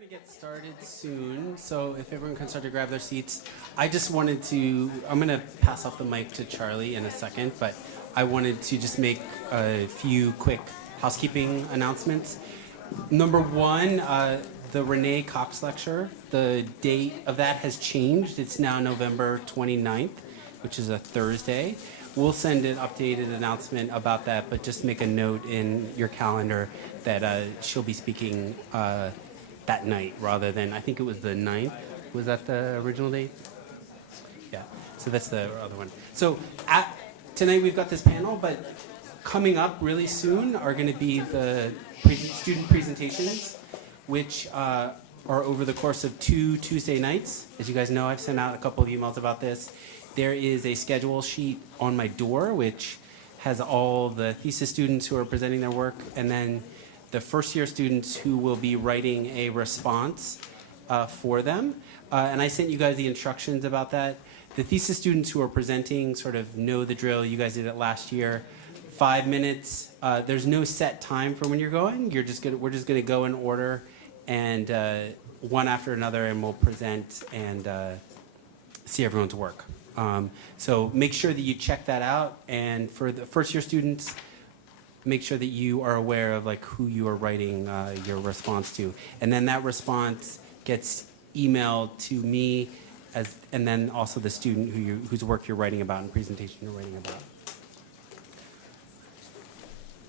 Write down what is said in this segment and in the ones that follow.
going to get started soon, so if everyone can start to grab their seats. I just wanted to, I'm going to pass off the mic to Charlie in a second, but I wanted to just make a few quick housekeeping announcements. Number one, the Renee Cox lecture, the date of that has changed. It's now November 29th, which is a Thursday. We'll send an updated announcement about that, but just make a note in your calendar that she'll be speaking that night rather than, I think it was the 9th. Was that the original date? Yeah, so that's the other one. So tonight we've got this panel, but coming up really soon are going to be the student presentations, which are over the course of 2 Tuesday nights. As you guys know, I've sent out a couple of emails about this. There is a schedule sheet on my door, which has all the thesis students who are presenting their work, and then the first year students who will be writing a response for them. And I sent you guys the instructions about that. The thesis students who are presenting sort of know the drill. You guys did it last year. 5 minutes. There's no set time for when you're going. We're just gonna go in order and one after another, and we'll present and see everyone's work. So make sure that you check that out. And for the first year students, make sure that you are aware of like who you are writing your response to. And then that response gets emailed to me and then also the student whose work you're writing about and presentation you're writing about.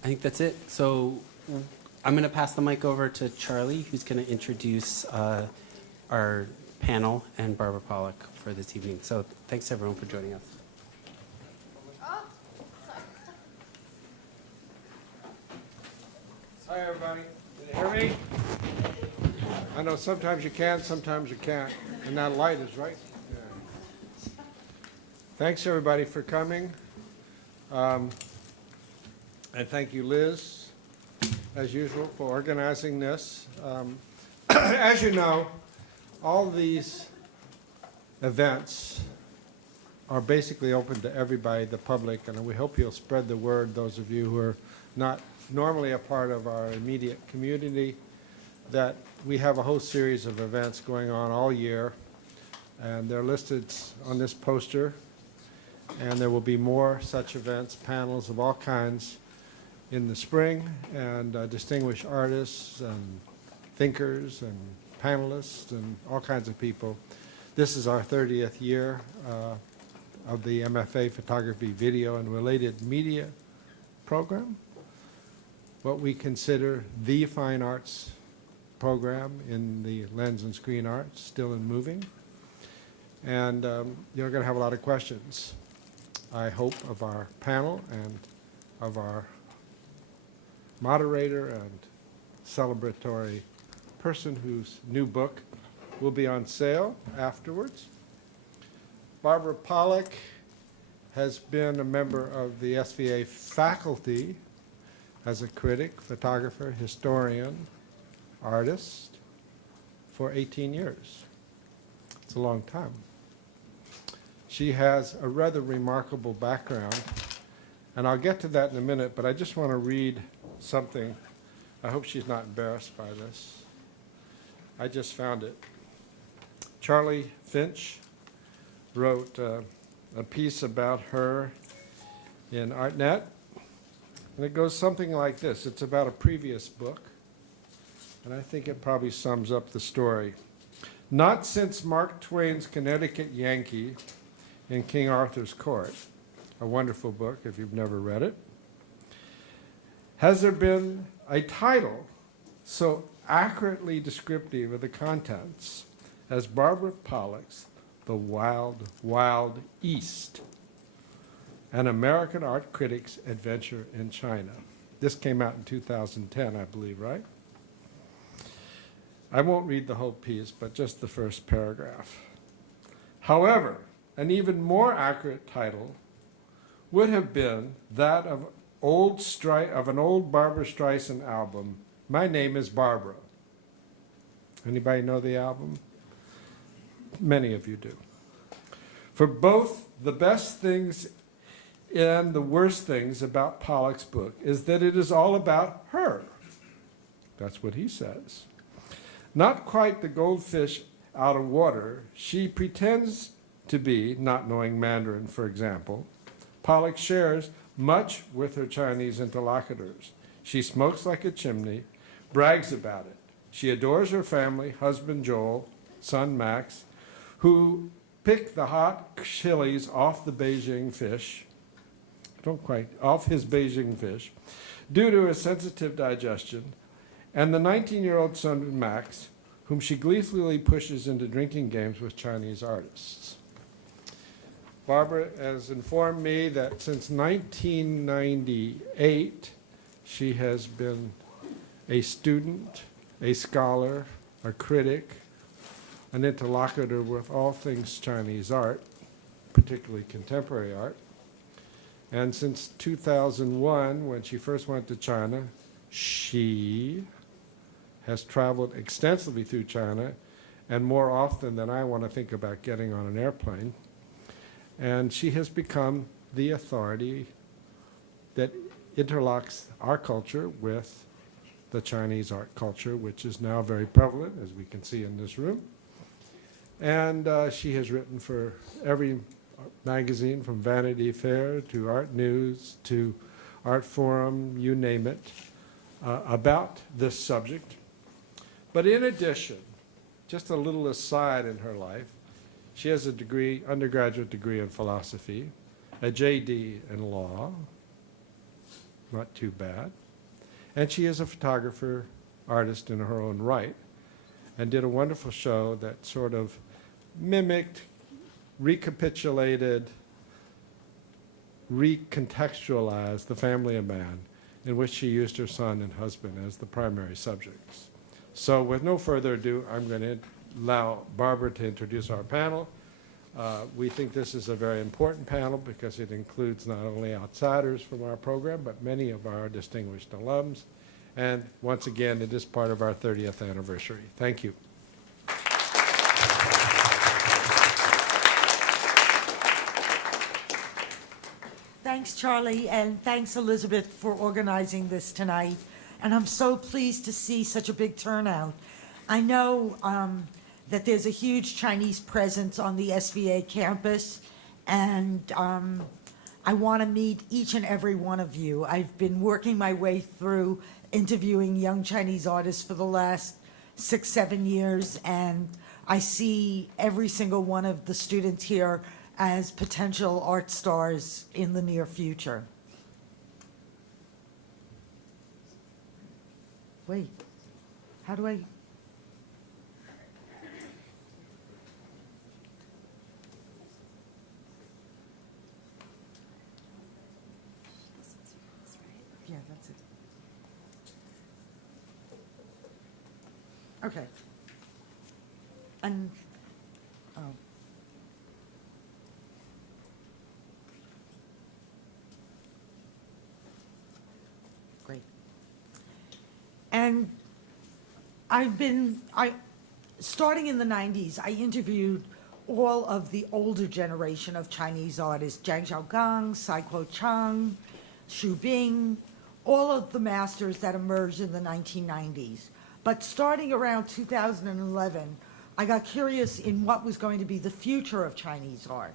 I think that's it. So I'm going to pass the mic over to Charlie, who's going to introduce our panel and Barbara Pollack for this evening. So thanks everyone for joining us. Hi everybody, can you hear me? I know sometimes you can, sometimes you can't, and that light is right. Yeah. Thanks everybody for coming. And thank you, Liz, as usual, for organizing this. As you know, all these events are basically open to everybody, the public, and we hope you'll spread the word, those of you who are not normally a part of our immediate community, that we have a whole series of events going on all year, and they're listed on this poster, and there will be more such events, panels of all kinds in the spring, and distinguished artists and thinkers and panelists and all kinds of people. This is our 30th year of the MFA Photography, Video, and Related Media program, what we consider the fine arts program in the lens and screen arts, still and moving. And you're going to have a lot of questions, I hope, of our panel and of our moderator and celebratory person whose new book will be on sale afterwards. Barbara Pollack has been a member of the SVA faculty as a critic, photographer, historian, artist for 18 years. It's a long time. She has a rather remarkable background, and I'll get to that in a minute, but I just want to read something. I hope she's not embarrassed by this. I just found it. Charlie Finch wrote a piece about her in ArtNet, and it goes something like this. It's about a previous book, and I think it probably sums up the story. Not since Mark Twain's Connecticut Yankee in King Arthur's Court, a wonderful book if you've never read it, has there been a title so accurately descriptive of the contents as Barbara Pollack's The Wild, Wild East, an American art critic's adventure in China. This came out in 2010, I believe, right? I won't read the whole piece, but just the first paragraph. However, an even more accurate title would have been that of an old Barbra Streisand album, My Name is Barbara. Anybody know the album? Many of you do. For both the best things and the worst things about Pollack's book is that it is all about her. That's what he says. Not quite the goldfish out of water, she pretends to be, not knowing Mandarin, for example. Pollack shares much with her Chinese interlocutors. She smokes like a chimney, brags about it. She adores her family, husband Joel, son Max, who pick the hot chilies off the Beijing fish, off his Beijing fish, due to his sensitive digestion, and the 19-year-old son Max, whom she gleefully pushes into drinking games with Chinese artists. Barbara has informed me that since 1998, she has been a student, a scholar, a critic, an interlocutor with all things Chinese art, particularly contemporary art. And since 2001, when she first went to China, she has traveled extensively through China, and more often than I want to think about getting on an airplane. And she has become the authority that interlocks our culture with the Chinese art culture, which is now very prevalent, as we can see in this room. And she has written for every magazine, from Vanity Fair to Art News to Art Forum, you name it, about this subject. But in addition, just a little aside in her life, she has a degree, undergraduate degree in philosophy, a JD in law, not too bad, and she is a photographer, artist in her own right, and did a wonderful show that sort of mimicked, recapitulated, recontextualized The Family of Man, in which she used her son and husband as the primary subjects. So with no further ado, I'm going to allow Barbara to introduce our panel. We think this is a very important panel because it includes not only outsiders from our program, but many of our distinguished alums. And once again, it is part of our 30th anniversary. Thank you. Thanks, Charlie, and thanks, Elizabeth, for organizing this tonight. And I'm so pleased to see such a big turnout. I know that there's a huge Chinese presence on the SVA campus, and I want to meet each and every one of you. I've been working my way through interviewing young Chinese artists for the last 6-7 years, and I see every single one of the students here as potential art stars in the near future. Wait, how do I? Yeah, that's it. Okay. And, oh. Great. And starting in the 90s, I interviewed all of the older generation of Chinese artists, Zhang Xiaogang, Saikuo Chung, Xu Bing, all of the masters that emerged in the 1990s. But starting around 2011, I got curious in what was going to be the future of Chinese art.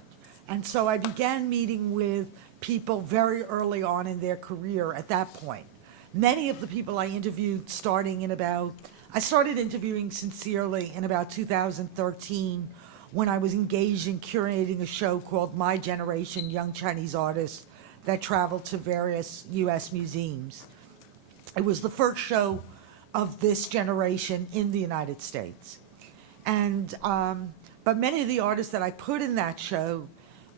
And so I began meeting with people very early on in their career at that point. Many of the people I interviewed I started interviewing sincerely in about 2013 when I was engaged in curating a show called My Generation Young Chinese Artists that traveled to various US museums. It was the first show of this generation in the United States. And, but many of the artists that I put in that show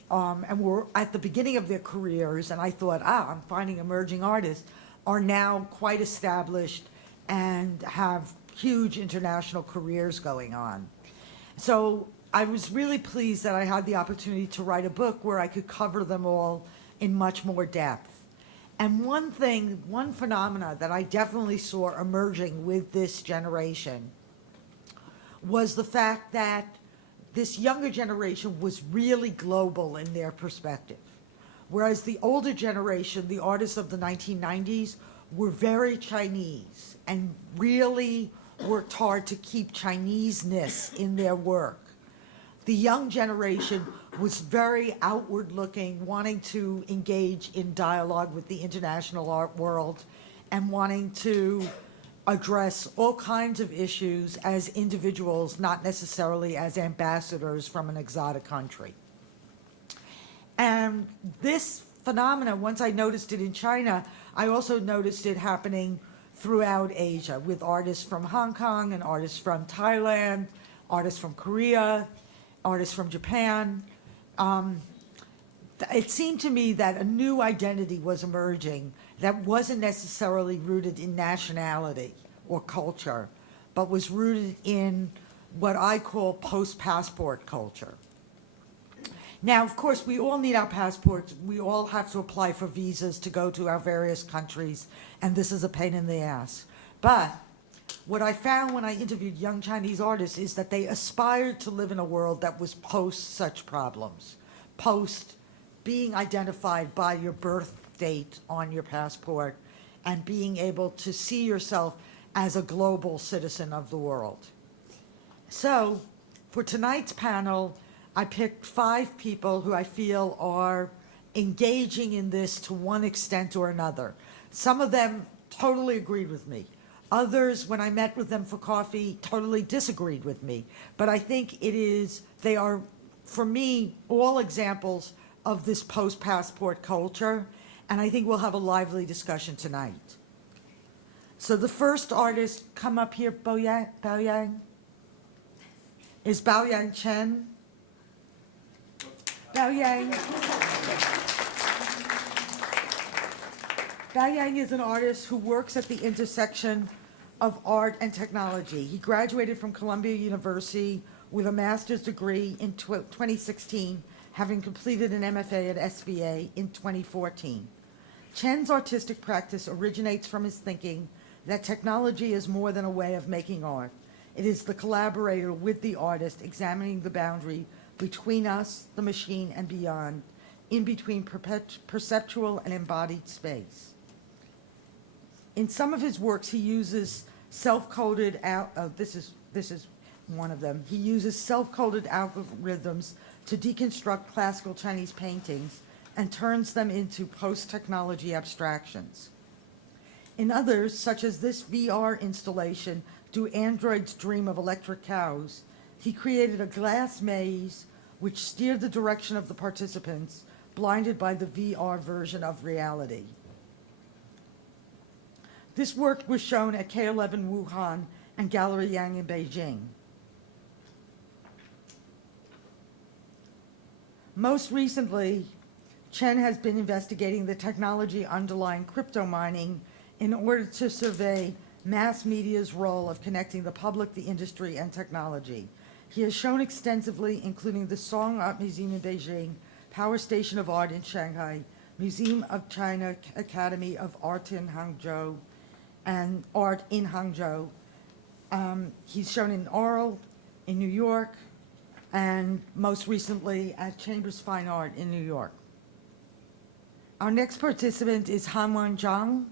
and were at the beginning of their careers, and I thought, I'm finding emerging artists, are now quite established and have huge international careers going on. So I was really pleased that I had the opportunity to write a book where I could cover them all in much more depth. And one phenomena that I definitely saw emerging with this generation was the fact that this younger generation was really global in their perspective. Whereas the older generation, the artists of the 1990s, were very Chinese and really worked hard to keep Chinese-ness in their work. The young generation was very outward-looking, wanting to engage in dialogue with the international art world and wanting to address all kinds of issues as individuals, not necessarily as ambassadors from an exotic country. And this phenomenon, once I noticed it in China, I also noticed it happening throughout Asia with artists from Hong Kong and artists from Thailand, artists from Korea, artists from Japan. It seemed to me that a new identity was emerging that wasn't necessarily rooted in nationality or culture, but was rooted in what I call post-passport culture. Now, of course, we all need our passports. We all have to apply for visas to go to our various countries, and this is a pain in the ass. But what I found when I interviewed young Chinese artists is that they aspired to live in a world that was post such problems, post being identified by your birth date on your passport and being able to see yourself as a global citizen of the world. So for tonight's panel, I picked 5 people who I feel are engaging in this to one extent or another. Some of them totally agreed with me. Others, when I met with them for coffee, totally disagreed with me. But I think they are, for me, all examples of this post-passport culture, and I think we'll have a lively discussion tonight. So the first artist, come up here, Baoyang, is Balian Chen. Baoyang is an artist who works at the intersection of art and technology. He graduated from Columbia University with a master's degree in 2016, having completed an MFA at SVA in 2014. Chen's artistic practice originates from his thinking that technology is more than a way of making art. It is the collaborator with the artist examining the boundary between us, the machine, and beyond, in between perceptual and embodied space. In some of his works, he uses self-coded this is one of them. He uses self-coded algorithms to deconstruct classical Chinese paintings and turns them into post-technology abstractions. In others, such as this VR installation, Do Androids Dream of Electric Cows?, he created a glass maze which steered the direction of the participants, blinded by the VR version of reality. This work was shown at K11 Wuhan and Gallery Yang in Beijing. Most recently, Chen has been investigating the technology underlying crypto mining in order to survey mass media's role of connecting the public, the industry, and technology. He has shown extensively, including the Song Art Museum in Beijing, Power Station of Art in Shanghai, Museum of China Academy of Art in Hangzhou, and Art in Hangzhou. He's shown in Oral in New York, and most recently at Chambers Fine Art in New York. Our next participant is Hanwen Zhang.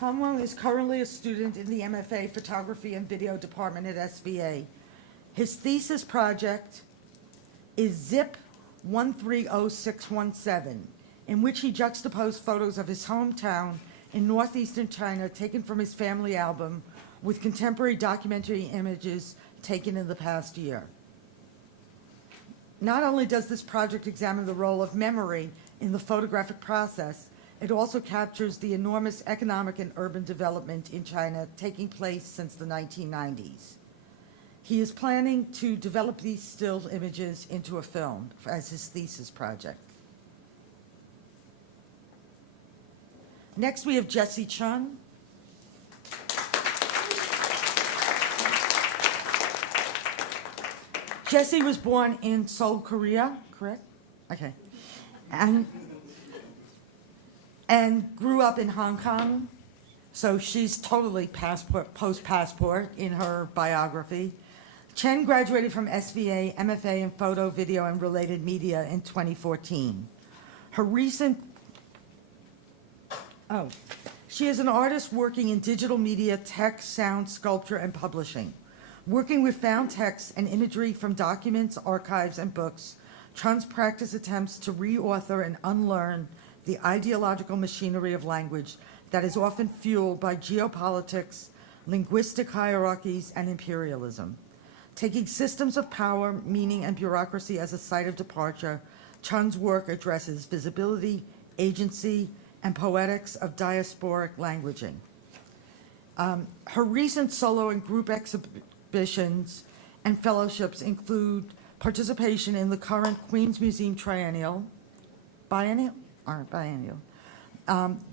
Hanwen is currently a student in the MFA Photography and Video Department at SVA. His thesis project is ZIP 130617, in which he juxtaposed photos of his hometown in northeastern China taken from his family album with contemporary documentary images taken in the past year. Not only does this project examine the role of memory in the photographic process, it also captures the enormous economic and urban development in China taking place since the 1990s. He is planning to develop these still images into a film as his thesis project. Next, we have Jessie Chung. Jessie was born in Seoul, Korea, correct? Okay. And grew up in Hong Kong, so she's totally post-passport in her biography. Chen graduated from SVA, MFA in Photo, Video, and Related Media in 2014. Her recent Oh, she is an artist working in digital media, tech, sound, sculpture, and publishing. Working with found texts and imagery from documents, archives, and books, Chung's practice attempts to reauthor and unlearn the ideological machinery of language that is often fueled by geopolitics, linguistic hierarchies, and imperialism. Taking systems of power, meaning, and bureaucracy as a site of departure, Chung's work addresses visibility, agency, and poetics of diasporic languaging. Her recent solo and group exhibitions and fellowships include participation in the current Queens Museum Biennial,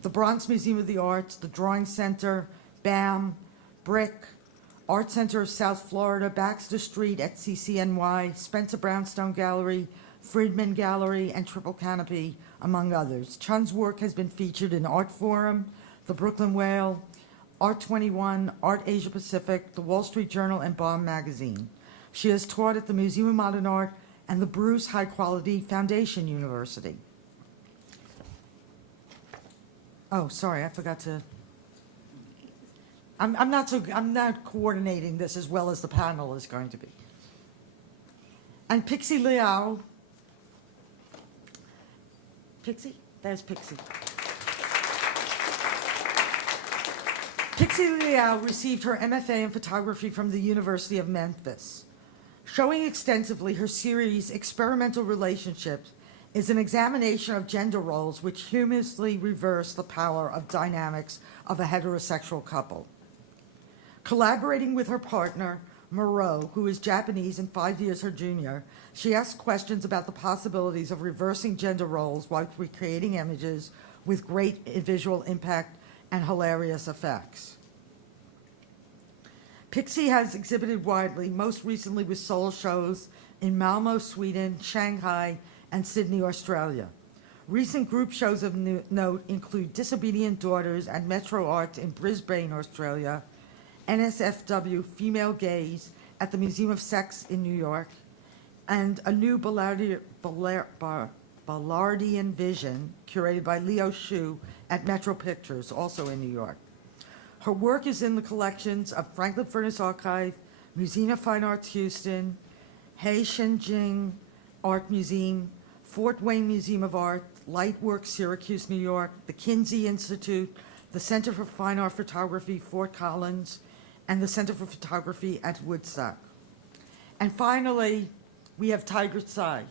the Bronx Museum of the Arts, the Drawing Center, BAM, BRIC, Art Center of South Florida, Baxter Street at CCNY, Spencer Brownstone Gallery, Friedman Gallery, and Triple Canopy, among others. Chung's work has been featured in Art Forum, the Brooklyn Whale, Art 21, Art Asia Pacific, the Wall Street Journal, and Bomb Magazine. She has taught at the Museum of Modern Art and the Bruce High Quality Foundation University. Oh, sorry, I forgot to. I'm not coordinating this as well as the panel is going to be. And Pixie Liao. Pixie? There's Pixie. Pixie Liao received her MFA in photography from the University of Memphis. Showing extensively, her series, Experimental Relationships, is an examination of gender roles which humorously reverse the power of dynamics of a heterosexual couple. Collaborating with her partner, Moreau, who is Japanese and 5 years her junior, she asks questions about the possibilities of reversing gender roles while recreating images with great visual impact and hilarious effects. Pixie has exhibited widely, most recently with solo shows in Malmo, Sweden, Shanghai, and Sydney, Australia. Recent group shows of note include Disobedient Daughters at Metro Arts in Brisbane, Australia, NSFW Female Gaze at the Museum of Sex in New York, and a new Ballardian Vision curated by Leo Shu at Metro Pictures, also in New York. Her work is in the collections of Franklin Furnace Archive, Museum of Fine Arts Houston, Hei Shenzhen Art Museum, Fort Wayne Museum of Art, Lightworks Syracuse, New York, the Kinsey Institute, the Center for Fine Art Photography, Fort Collins, and the Center for Photography at Woodstock. And finally, we have Tiger Tsai.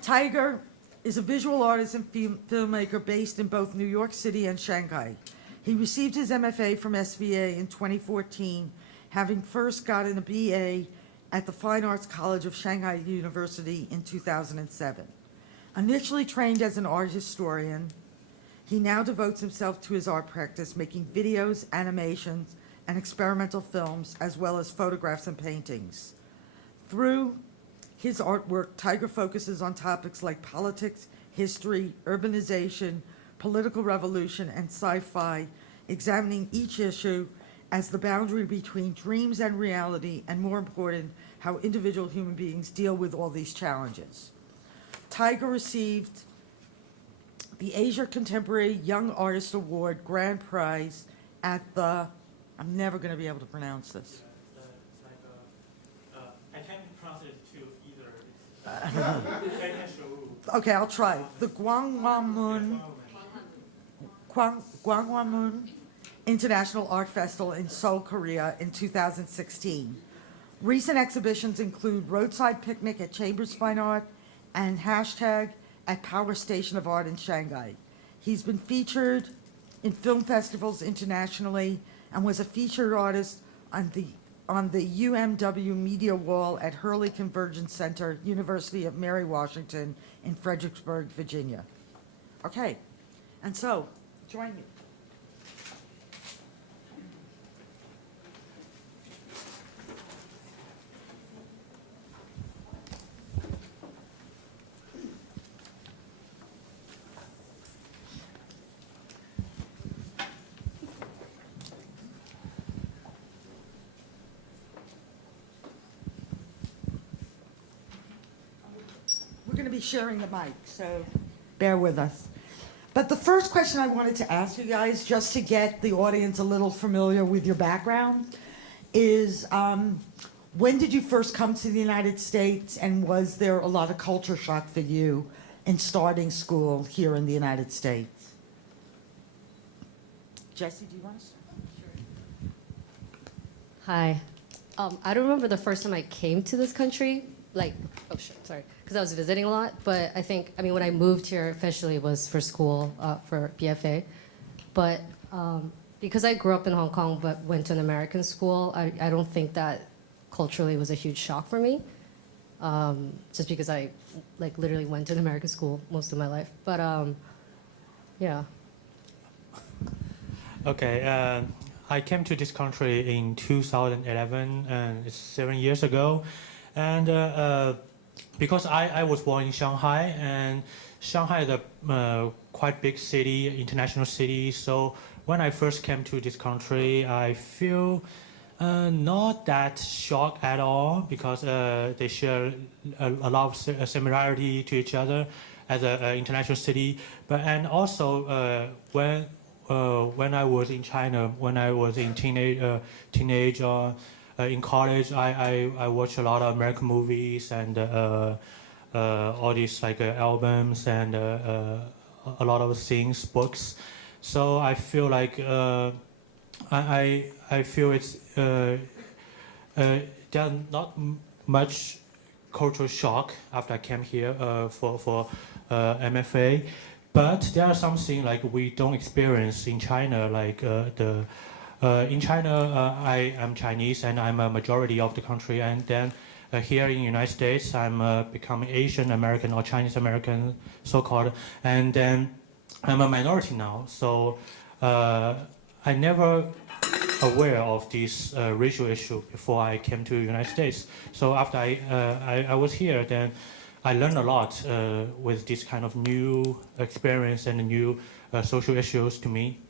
Tiger is a visual artist and filmmaker based in both New York City and Shanghai. He received his MFA from SVA in 2014, having first gotten a BA at the Fine Arts College of Shanghai University in 2007. Initially trained as an art historian, he now devotes himself to his art practice, making videos, animations, and experimental films, as well as photographs and paintings. Through his artwork, Tiger focuses on topics like politics, history, urbanization, political revolution, and sci-fi, examining each issue as the boundary between dreams and reality, and more important, how individual human beings deal with all these challenges. Tiger received the Asia Contemporary Young Artist Award Grand Prize at the, I'm never going to be able to pronounce this. I can't pronounce it too either. Okay, I'll try. The Gwanghwamun International Art Festival in Seoul, Korea in 2016. Recent exhibitions include Roadside Picnic at Chambers Fine Art and Hashtag at Power Station of Art in Shanghai. He's been featured in film festivals internationally and was a featured artist on the UMW Media Wall at Hurley Convergence Center, University of Mary Washington in Fredericksburg, Virginia. Okay, and so, join me. We're going be sharing the mic, so bear with us. But the first question I wanted to ask you guys, just to get the audience a little familiar with your background, is when did you first come to the United States, and was there a lot of culture shock for you in starting school here in the United States? Jesse, do you want to start? Hi. I don't remember the first time I came to this country, sorry, because I was visiting a lot, but when I moved here officially it was for school, for BFA. But because I grew up in Hong Kong but went to an American school, I don't think that culturally was a huge shock for me, just because I literally went to an American school most of my life. But yeah. Okay, I came to this country in 2011, and it's 7 years ago. And because I was born in Shanghai, and Shanghai is a quite big city, international city. So when I first came to this country, I feel not that shocked at all, because they share a lot of similarity to each other as an international city. And also when I was in China, when I was in teenage or in college, I watched a lot of American movies and all these albums and a lot of things, books. So I feel like I feel it's there's not much cultural shock after I came here for MFA. But there are something we don't experience in China, in China, I am Chinese and I'm a majority of the country, and then here in the United States, I'm becoming Asian American or Chinese American, so-called, and then I'm a minority now. So I never aware of this racial issue before I came to the United States. So after I was here, then I learned a lot with this kind of new experience and new social issues to me.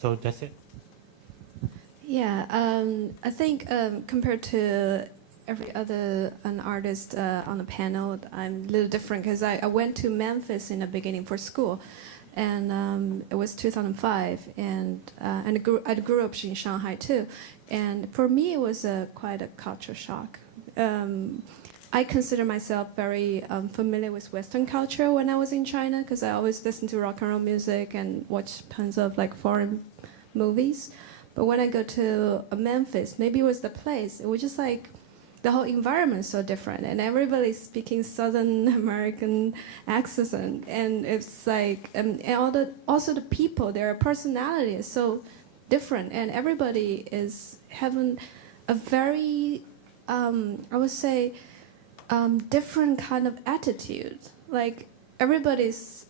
So that's it. Yeah, I think compared to every other an artist on the panel, I'm a little different because I went to Memphis in the beginning for school, and it was 2005, and I grew up in Shanghai too, and for me it was quite a culture shock. I consider myself very familiar with Western culture when I was in China, because I always listen to rock and roll music and watch tons of foreign movies. But when I go to Memphis, maybe it was the place. It was just the whole environment is so different, and everybody's speaking Southern American accent, and it's and also the people, their personality is so different, and everybody is having a very, I would say, different kind of attitude. Everybody's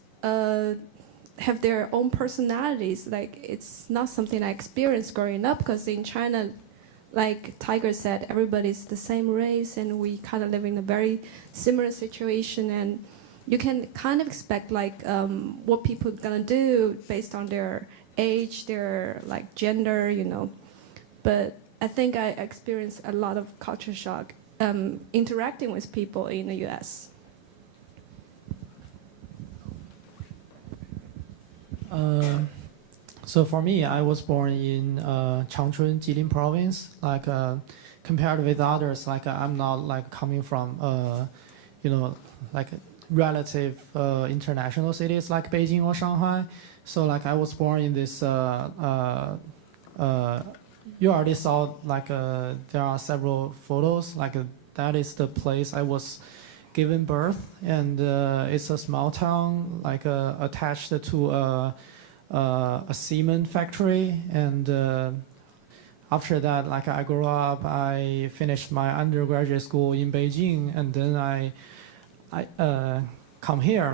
have their own personalities. It's not something I experienced growing up, because in China, like Tiger said, everybody's the same race, and we kind of live in a very similar situation, and you can kind of expect what people are gonna do based on their age, their gender, But I think I experienced a lot of culture shock interacting with people in the U.S. So for me, I was born in Changchun, Jilin province. Compared with others, I'm not coming from relative international cities like Beijing or Shanghai. So I was born in this. You already saw there are several photos. That is the place I was given birth, and it's a small town attached to a cement factory. And after that, I grew up, I finished my undergraduate school in Beijing, and then I come here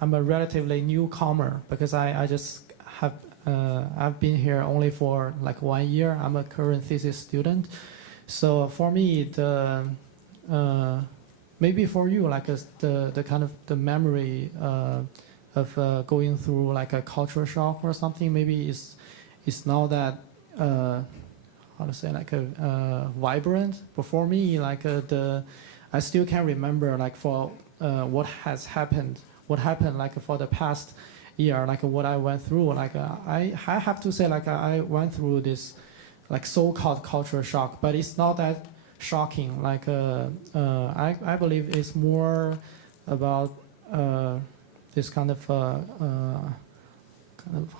I'm a relatively newcomer, because I just have I've been here only for 1 year. I'm a current thesis student. So for me, the maybe for you, the kind of the memory of going through a cultural shock or something, maybe it's not that how to say vibrant. But for me, I still can remember like for what happened like for the past year, like what I went through. Like I have to say like I went through this like so-called cultural shock, but it's not that shocking. Like I believe it's more about this kind of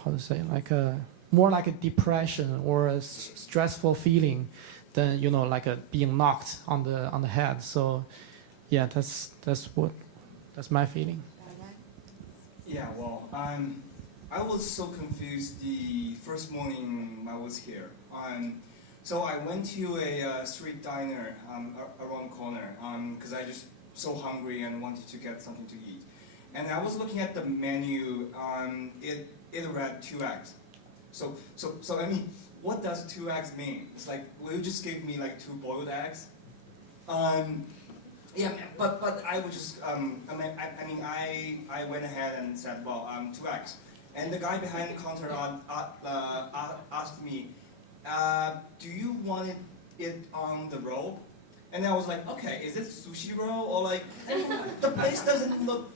how to say, like more like a depression or a stressful feeling than, you know, like being knocked on the head. So yeah, that's my feeling. Yeah, well, I was so confused the first morning I was here. So I went to a street diner around the corner because I just so hungry and wanted to get something to eat. And I was looking at the menu. It read 2 eggs. So I mean, what does 2 eggs mean? It's like, will you just give me like 2 boiled eggs? Yeah, but I would just I went ahead and said, well, 2 eggs. And the guy behind the counter asked me, do you want it on the roll? And I was like, okay, is it sushi roll or like? The place didn't look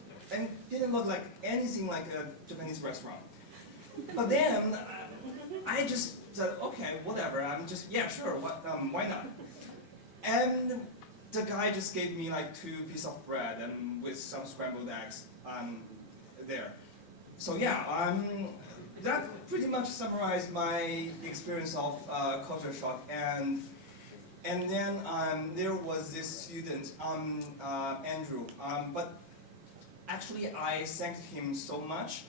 like anything like a Japanese restaurant. But then I just said, okay, whatever. Yeah, sure. Why not? And the guy just gave me like 2 pieces of bread and with some scrambled eggs there. So yeah, that pretty much summarized my experience of culture shock. And then there was this student, Andrew. But actually, I thanked him so much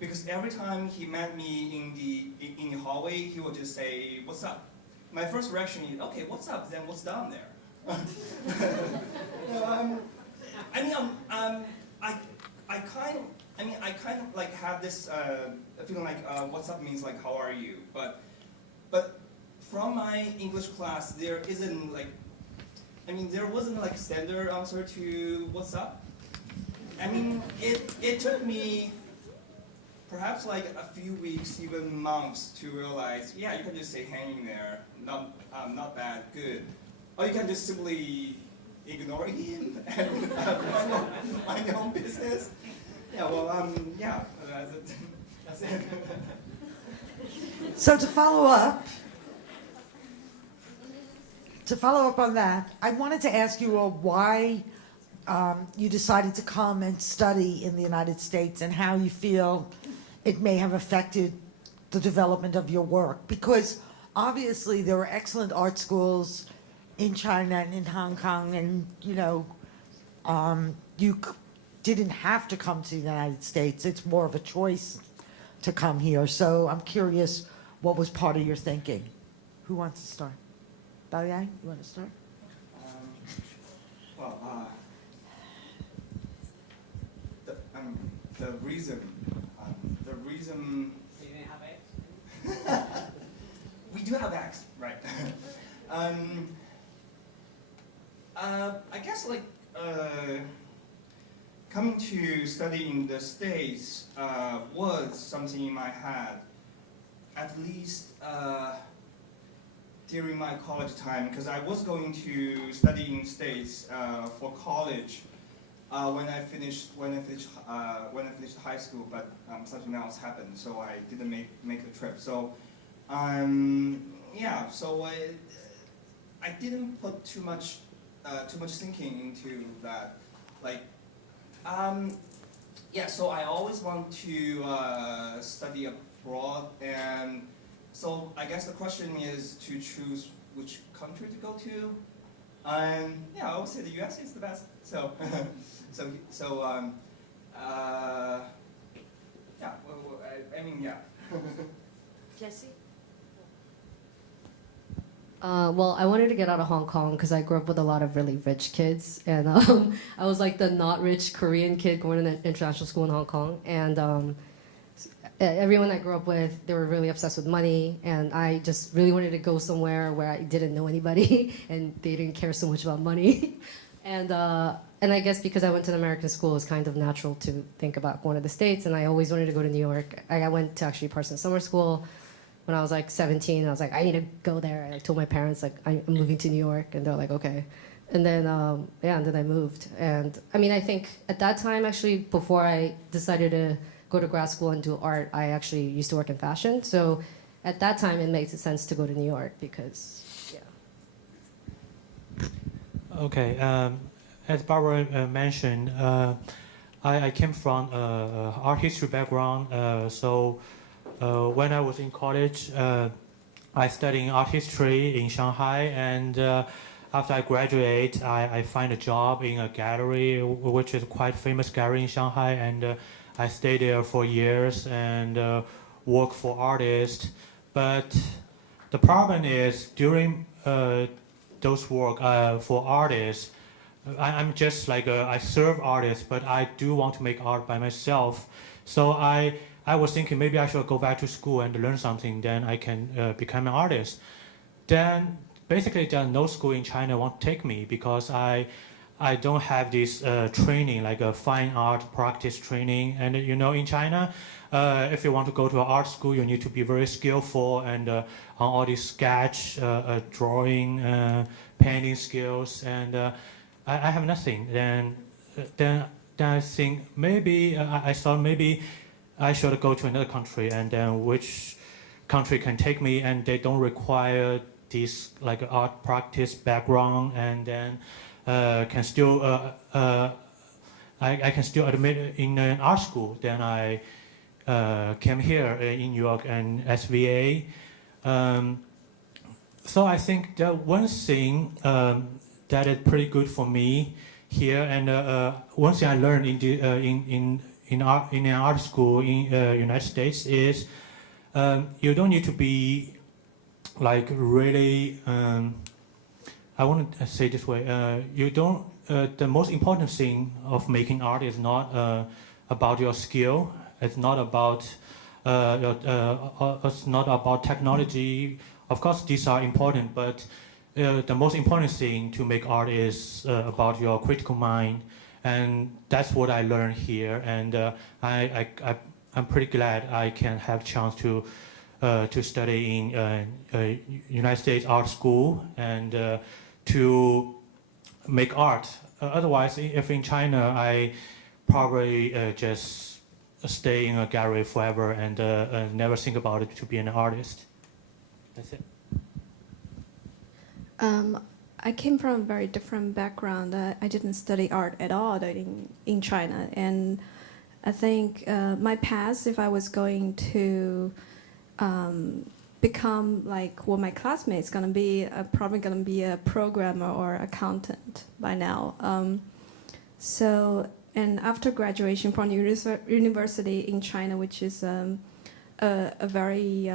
because every time he met me in the hallway, he would just say, "What's up?" My first reaction is, "Okay, what's up? Then what's down there?" I kind of like have this feeling like "What's up?" means like "How are you?" But from my English class, there wasn't like standard answer to "What's up?" I mean, it took me perhaps like a few weeks, even months, to realize, yeah, you can just say hanging there, not bad, good. Or you can just simply ignore him and mind your own business. Yeah, well, yeah, that's it. So to follow up on that, I wanted to ask you all why you decided to come and study in the United States and how you feel it may have affected the development of your work. Because obviously there were excellent art schools in China and in Hong Kong, and you didn't have to come to the United States. It's more of a choice to come here. So I'm curious, what was part of your thinking? Who wants to start? Baoyang, you want to start? The reason. You didn't have eggs? We do have eggs, right? I guess like coming to study in the States was something in my head, at least during my college time, because I was going to study in States for college when I finished high school, but something else happened, so I didn't make the trip. So yeah, so I didn't put too much thinking into that. Like, yeah, so I always want to study abroad, and so I guess the question is to choose which country to go to. Yeah, I would say the U.S. is the best. So, yeah. Well, I mean, yeah. Jesse? Well, I wanted to get out of Hong Kong because I grew up with a lot of really rich kids, and I was like the not rich Korean kid going to international school in Hong Kong, and everyone I grew up with, they were really obsessed with money, and I just really wanted to go somewhere where I didn't know anybody, and they didn't care so much about money, and I guess because I went to an American school, it's kind of natural to think about going to the States, and I always wanted to go to New York. I went to actually Parsons Summer School. When I was like 17, I was like, I need to go there. I told my parents, like, I'm moving to New York, and they're like, okay. And then, yeah, and then I moved. And I mean, I think at that time, actually, before I decided to go to grad school and do art, I actually used to work in fashion. So at that time, it makes sense to go to New York because, yeah. Okay, as Barbara mentioned, I came from art history background. So when I was in college, I studied art history in Shanghai, and after I graduate, I find a job in a gallery, which is quite famous gallery in Shanghai, and I stayed there for years and work for artists. But the problem is during those work for artists, I'm just like I serve artists, but I do want to make art by myself. So I was thinking maybe I should go back to school and learn something, then I can become an artist. Then basically no school in China won't take me because I don't have this training, like a fine art practice training. And you know, in China, if you want to go to an art school, you need to be very skillful and on all these sketch, drawing, painting skills. And I have nothing. Then I think maybe I thought maybe I should go to another country, and then which country can take me and they don't require this like art practice background, and then can still I can still admit in an art school. Then I came here in New York and SVA. So I think that one thing that is pretty good for me here, and one thing I learned in an art school in United States is you don't need to be like really, I want to say this way, you don't, the most important thing of making art is not about your skill, it's not about it's not about technology. Of course these are important, but the most important thing to make art is about your critical mind, and that's what I learned here, and I'm pretty glad I can have a chance to study in United States art school and to make art. Otherwise, if in China, I probably just stay in a gallery forever and never think about it to be an artist. That's it. I came from a very different background. I didn't study art at all in China, and I think my past, if I was going to become like what my classmates gonna be, probably gonna be a programmer or accountant by now. And after graduation from university in China, which is a very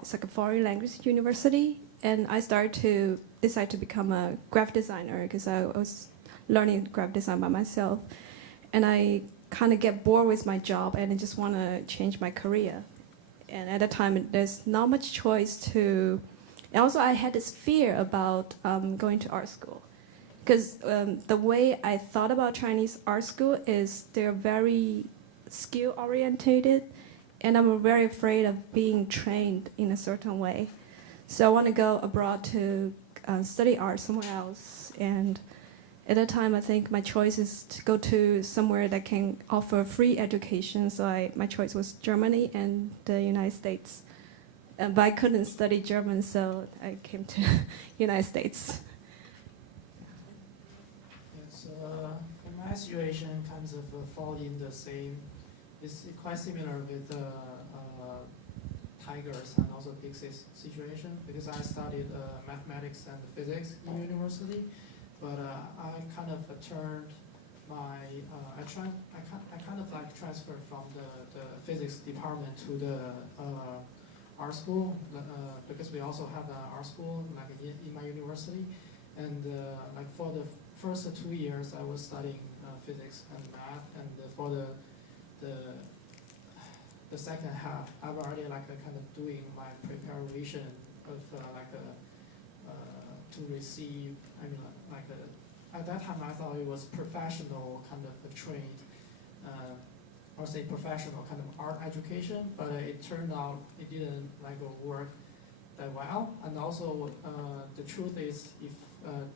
it's like a foreign language university, and I started to decide to become a graphic designer because I was learning graphic design by myself, and I kind of get bored with my job and I just want to change my career. And at the time, there's not much choice to. And also, I had this fear about going to art school, because the way I thought about Chinese art school is they're very skill orientated, and I'm very afraid of being trained in a certain way. So I want to go abroad to study art somewhere else. And at that time, I think my choice is to go to somewhere that can offer free education. So my choice was Germany and the United States. But I couldn't study German, so I came to United States. Yes, for my situation, kind of fall in the same. It's quite similar with Tigers and also Pixie's situation, because I studied mathematics and physics in university, but I kind of turned my I kind of like transferred from the physics department to the art school, because we also have an art school like in my university, and like for the first 2 years I was studying physics and math, and for the second half I'm already like kind of doing my preparation of to receive, I mean at that time I thought it was professional kind of trained, or say professional kind of art education, but it turned out it didn't like work that well. And also, the truth is, if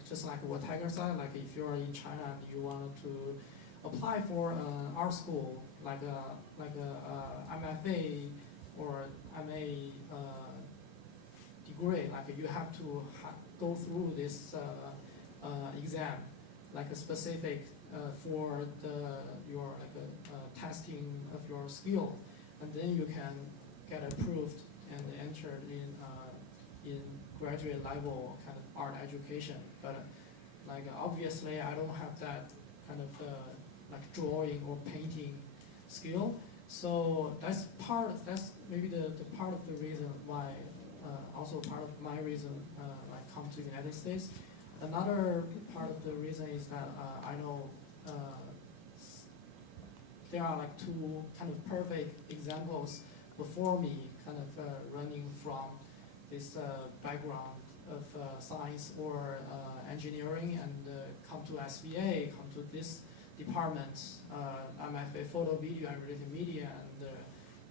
just like what Tiger said, like if you are in China and you want to apply for an art school, like a MFA or MA degree, like you have to go through this exam, like a specific for your testing of your skill, and then you can get approved and enter in graduate level kind of art education. But like obviously I don't have that kind of like drawing or painting skill. So that's maybe the part of the reason why, also part of my reason I come to the United States. Another part of the reason is that I know there are like two kind of perfect examples before me, kind of running from this background of science or engineering and come to SVA, come to this department, MFA photo, video, and related media, and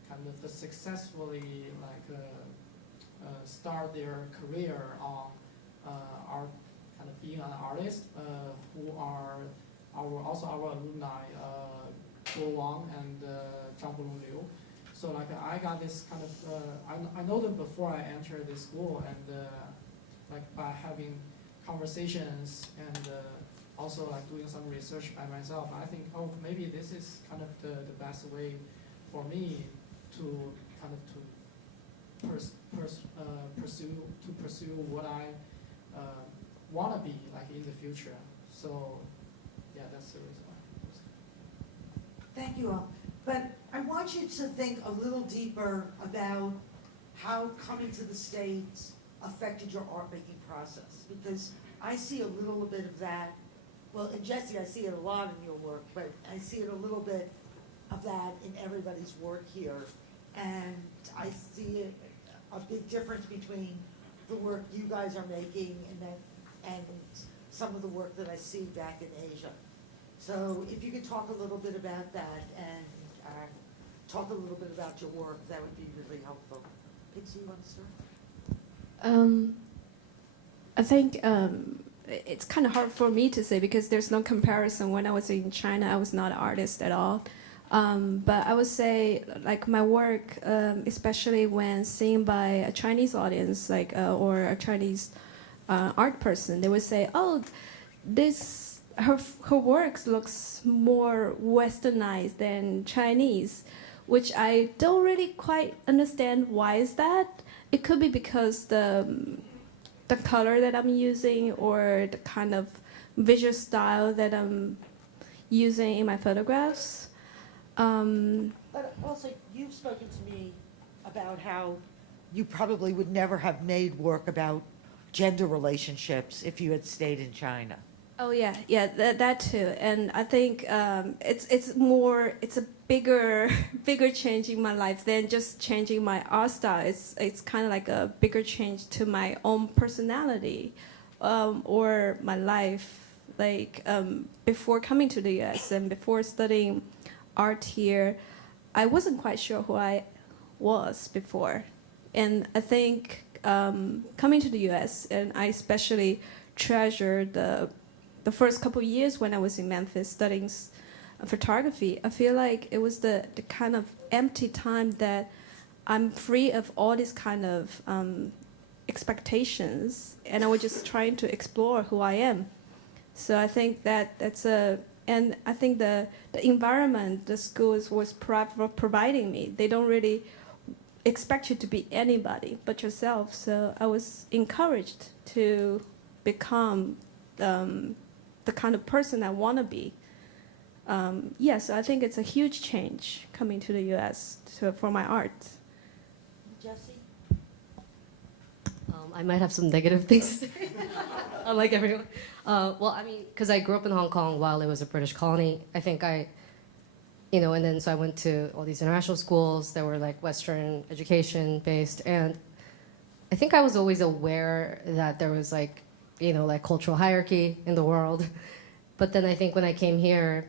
kind of successfully like start their career on art, kind of being an artist, who are also our alumni, Wong and Liu. So like I got this kind of, I know them before I entered this school, and like by having conversations and also like doing some research by myself, I think, oh, maybe this is kind of the best way for me to kind of pursue what I want to be like in the future. So yeah, that's the reason why. Thank you all. But I want you to think a little deeper about how coming to the States affected your art making process, because I see a little bit of that. Well, in Jesse, I see it a lot in your work, but I see it a little bit of that in everybody's work here. And I see a big difference between the work you guys are making and some of the work that I see back in Asia. So if you could talk a little bit about that and talk a little bit about your work, that would be really helpful. Pixie, you want to start? I think it's kind of hard for me to say because there's no comparison. When I was in China, I was not an artist at all. But I would say, like my work, especially when seen by a Chinese audience, like or a Chinese art person, they would say, "Oh, her work looks more westernized than Chinese," which I don't really quite understand. Why is that? It could be because the color that I'm using or the kind of visual style that I'm using in my photographs. But also, you've spoken to me about how you probably would never have made work about gender relationships if you had stayed in China. Oh yeah, that too. And I think it's a bigger change in my life than just changing my art style. It's kind of like a bigger change to my own personality, or my life. Like before coming to the U.S. and before studying art here, I wasn't quite sure who I was before, and I think coming to the U.S. and I especially treasure the first couple of years when I was in Memphis studying photography. I feel like it was the kind of empty time that I'm free of all these kind of expectations, and I was just trying to explore who I am. So I think and I think the environment the schools was providing me, they don't really expect you to be anybody but yourself. So I was encouraged to become the kind of person I want to be. So I think it's a huge change coming to the U.S. For my art. Jesse? I might have some negative things to say, unlike everyone. Well, I mean, because I grew up in Hong Kong while it was a British colony. I think and then so I went to all these international schools that were like Western education based, and I think I was always aware that there was like cultural hierarchy in the world. But then I think when I came here,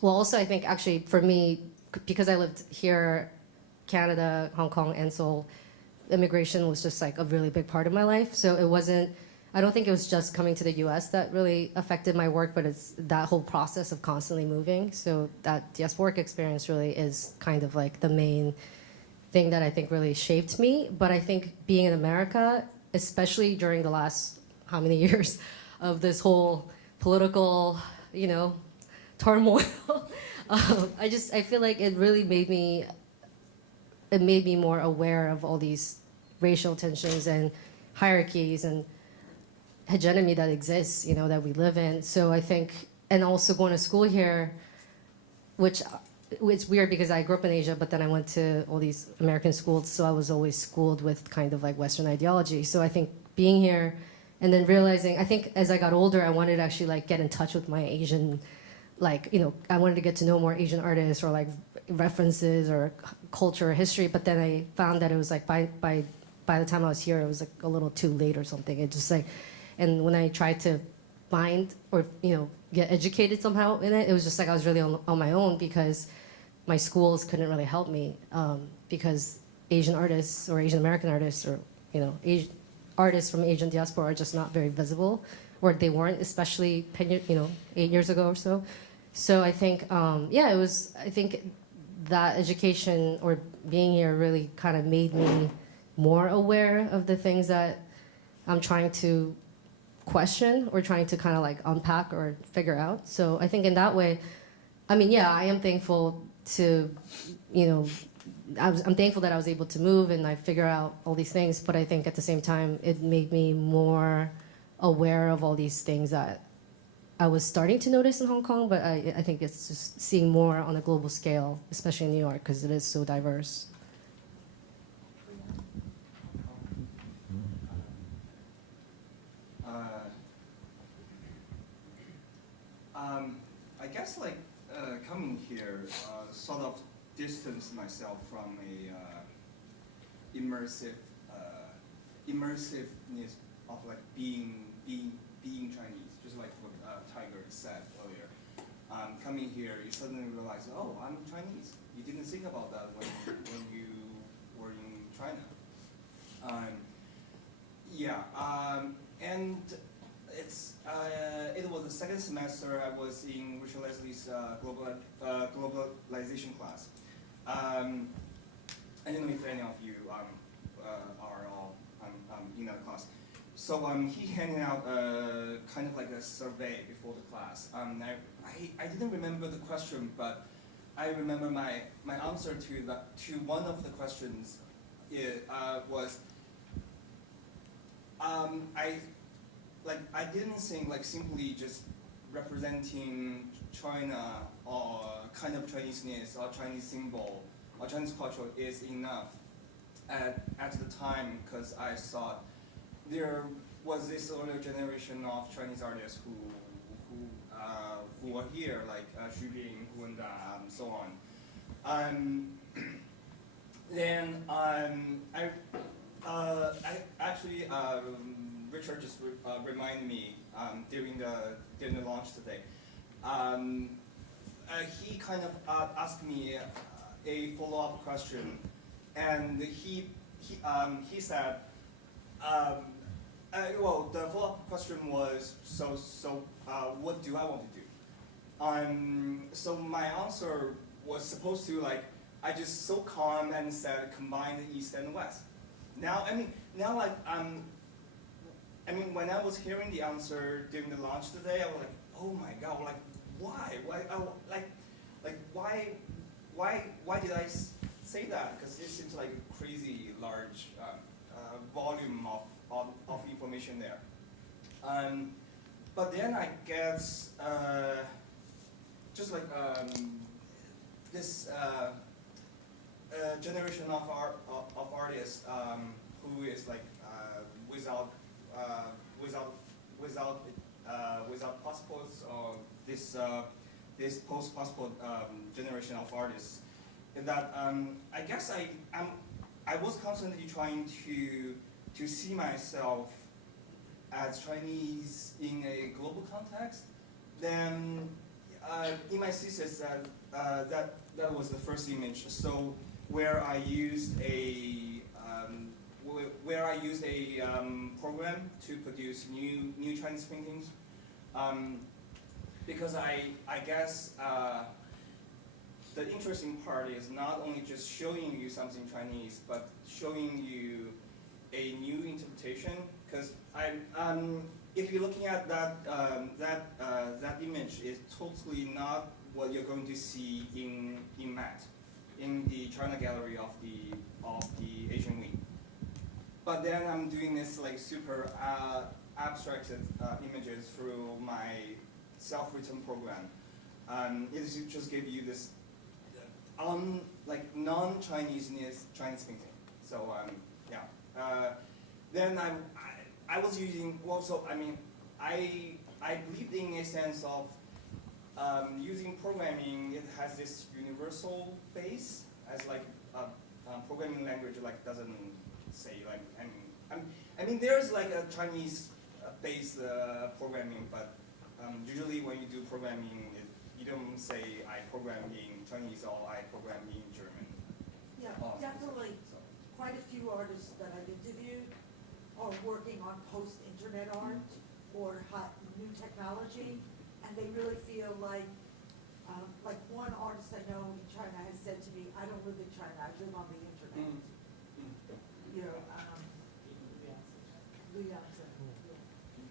well, also I think actually for me, because I lived here, Canada, Hong Kong, and Seoul, immigration was just like a really big part of my life. So it wasn't, I don't think it was just coming to the US that really affected my work, but it's that whole process of constantly moving. So that diasporic experience really is kind of like the main thing that I think really shaped me. But I think being in America, especially during the last how many years of this whole political, you know, turmoil, I feel like it really made me more aware of all these racial tensions and hierarchies and hegemony that exists, you know, that we live in. So I think, and also going to school here, which it's weird because I grew up in Asia, but then I went to all these American schools, so I was always schooled with kind of like Western ideology. So I think being here and then realizing, I think as I got older, I wanted to actually like get in touch with my Asian, like, you know, I wanted to get to know more Asian artists or like references or culture or history, but then I found that it was like by the time I was here, it was like a little too late or something. It just like, and when I tried to find or, you know, get educated somehow in it, it was just like I was really on my own because my schools couldn't really help me because Asian artists or Asian American artists or, you know, artists from Asian diaspora are just not very visible, or they weren't, especially 8 years ago or so. So I think, yeah, it was, I think that education or being here really kind of made me more aware of the things that I'm trying to question or trying to kind of like unpack or figure out. So I think in that way, I mean, yeah, I am thankful to, you know, I'm thankful that I was able to move and I figure out all these things, but I think at the same time, it made me more aware of all these things that I was starting to notice in Hong Kong, but I think it's just seeing more on a global scale, especially in New York, because it is so diverse. I guess like coming here sort of distanced myself from a immersiveness of like being Chinese, just like what Tiger said earlier. Coming here, you suddenly realize, oh, I'm Chinese. You didn't think about that when you were in China. And it was the second semester I was in Richard Leslie's globalization class. I don't know if any of you are all in that class. So he handed out kind of like a survey before the class. I didn't remember the question, but I remember my answer to one of the questions was I didn't think like simply just representing China or kind of Chineseness or Chinese symbol or Chinese culture is enough at the time, because I thought there was this earlier generation of Chinese artists who were here, like Xu Bing, Hu and so on. Then I actually Richard just reminded me during the launch today. He kind of asked me a follow-up question, and he said, well, the follow-up question was, so what do I want to do? So my answer was supposed to like, I just so calm and said combine the East and West. Now when I was hearing the answer during the launch today, I was like, oh my God, like why did I say that? Because it seems like a crazy large volume of information there. But then I guess just like this generation of artists who is like without passports, or this post-passport generation of artists, that I guess I was constantly trying to see myself as Chinese in a global context. Then in my thesis, that was the first image. So where I used a where I use a program to produce new Chinese paintings, because I guess the interesting part is not only just showing you something Chinese, but showing you a new interpretation. Because if you're looking at that image, is totally not what you're going to see in MAT, in the China Gallery of the Asian Week. But then I'm doing this like super abstracted images through my self-written program. It just give you this like non-Chinese Chinese painting. So yeah. Then I was using, well, so I mean, I believed in a sense of using programming. It has this universal base as like programming language like doesn't say like, I mean there's like a Chinese based programming, but usually when you do programming, you don't say I program in Chinese or I program in German. Yeah, definitely. Quite a few artists that I've interviewed are working on post-internet art or hot new technology, and they really feel like one artist I know in China has said to me, I don't live in China, I live on the internet. You know, Balian Chen.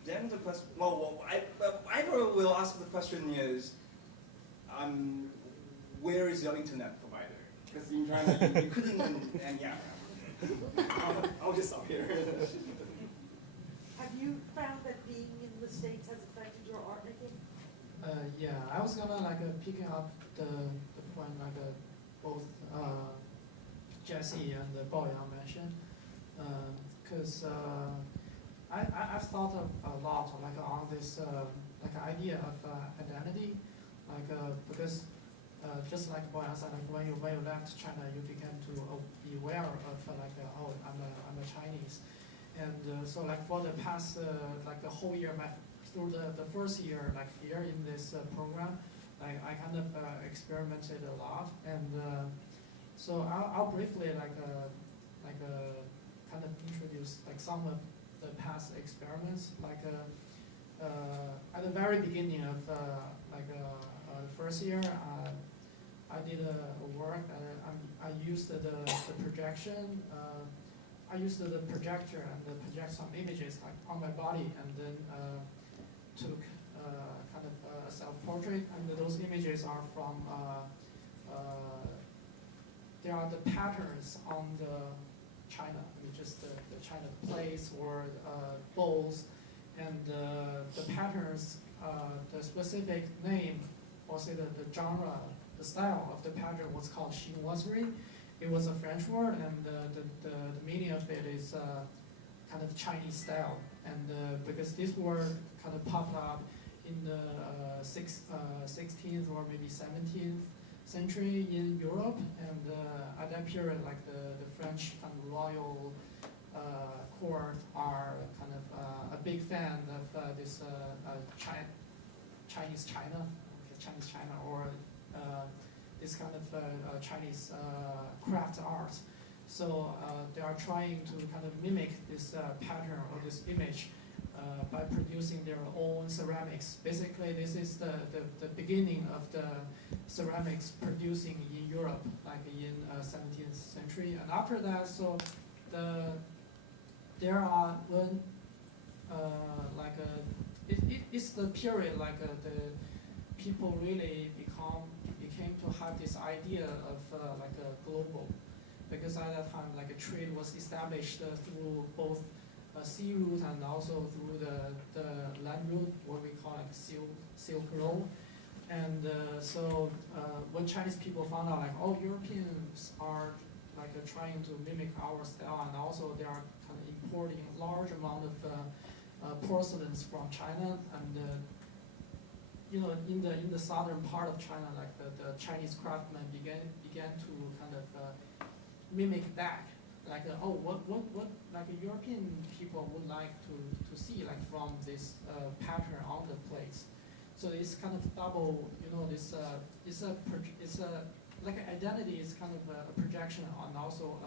Then the question, well, I will ask the question is, where is your internet provider? Because in China you couldn't, and yeah. I'll just stop here. Have you found that being in the States has affected your art making? Yeah, I was gonna picking up the point both Jesse and Baoyang mentioned, because I've thought a lot on this idea of identity, because just like Baoyang said, when you left China, you began to be aware of oh, I'm a Chinese, and so for the past the whole year, through the first year here in this program, I kind of experimented a lot, and so I'll briefly kind of introduce some of the past experiments. At the very beginning of the first year, I did a work. I used the projection. I used the projector and project some images on my body, and then took kind of a self-portrait. And those images are from. They are the patterns on the china, just the china plates or bowls, and the patterns, the specific name, or say the genre, the style of the pattern was called chinoiserie. It was a French word, and the meaning of it is kind of Chinese style. And because this word kind of popped up in the 16th or maybe 17th century in Europe, and at that period, the French kind of royal court are kind of a big fan of this Chinese China, or this kind of Chinese craft art. So they are trying to kind of mimic this pattern or this image by producing their own ceramics. Basically, this is the beginning of the ceramics producing in Europe, in 17th century. And after that, so there are when it's the period the people really became to have this idea of a global, because at that time a trade was established through both sea route and also through the land route, what we call Silk Road. And so when Chinese people found out oh, Europeans are trying to mimic our style, and also they are kind of importing a large amount of porcelains from China, and in the southern part of China, the Chinese craftsmen began to kind of mimic back, oh, what European people would like to see from this pattern on the plates. So it's kind of double, this it's a identity is kind of a projection and also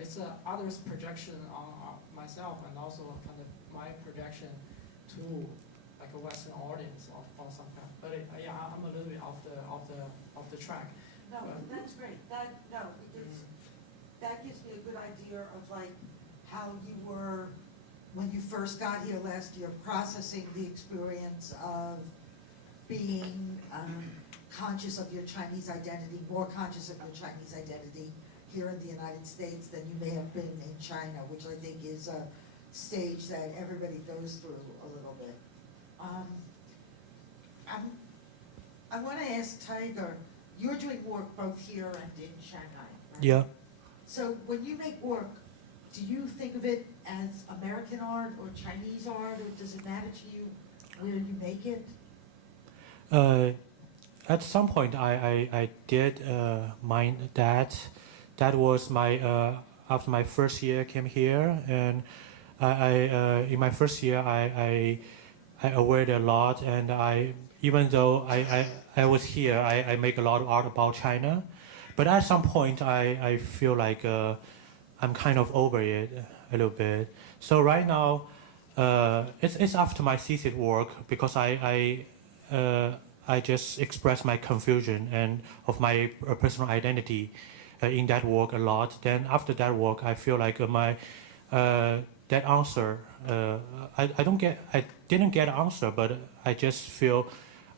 it's others' projection on myself and also kind of my projection to like a Western audience or some kind. But yeah, I'm a little bit off the track. No, that's great. Because that gives me a good idea of like how you were when you first got here last year, processing the experience of being conscious of your Chinese identity, more conscious of your Chinese identity here in the United States than you may have been in China, which I think is a stage that everybody goes through a little bit. I want to ask Tiger, you're doing work both here and in Shanghai, right? Yeah. So when you make work, do you think of it as American art or Chinese art, or does it matter to you where you make it? At some point, I did mind that. That was my after my first year came here, and I in my first year I worried a lot, and even though I was here, I make a lot of art about China, but at some point I feel like I'm kind of over it a little bit. So right now, it's after my thesis work because I just express my confusion and of my personal identity in that work a lot. Then after that work, I feel like my that answer I didn't get an answer, but I just feel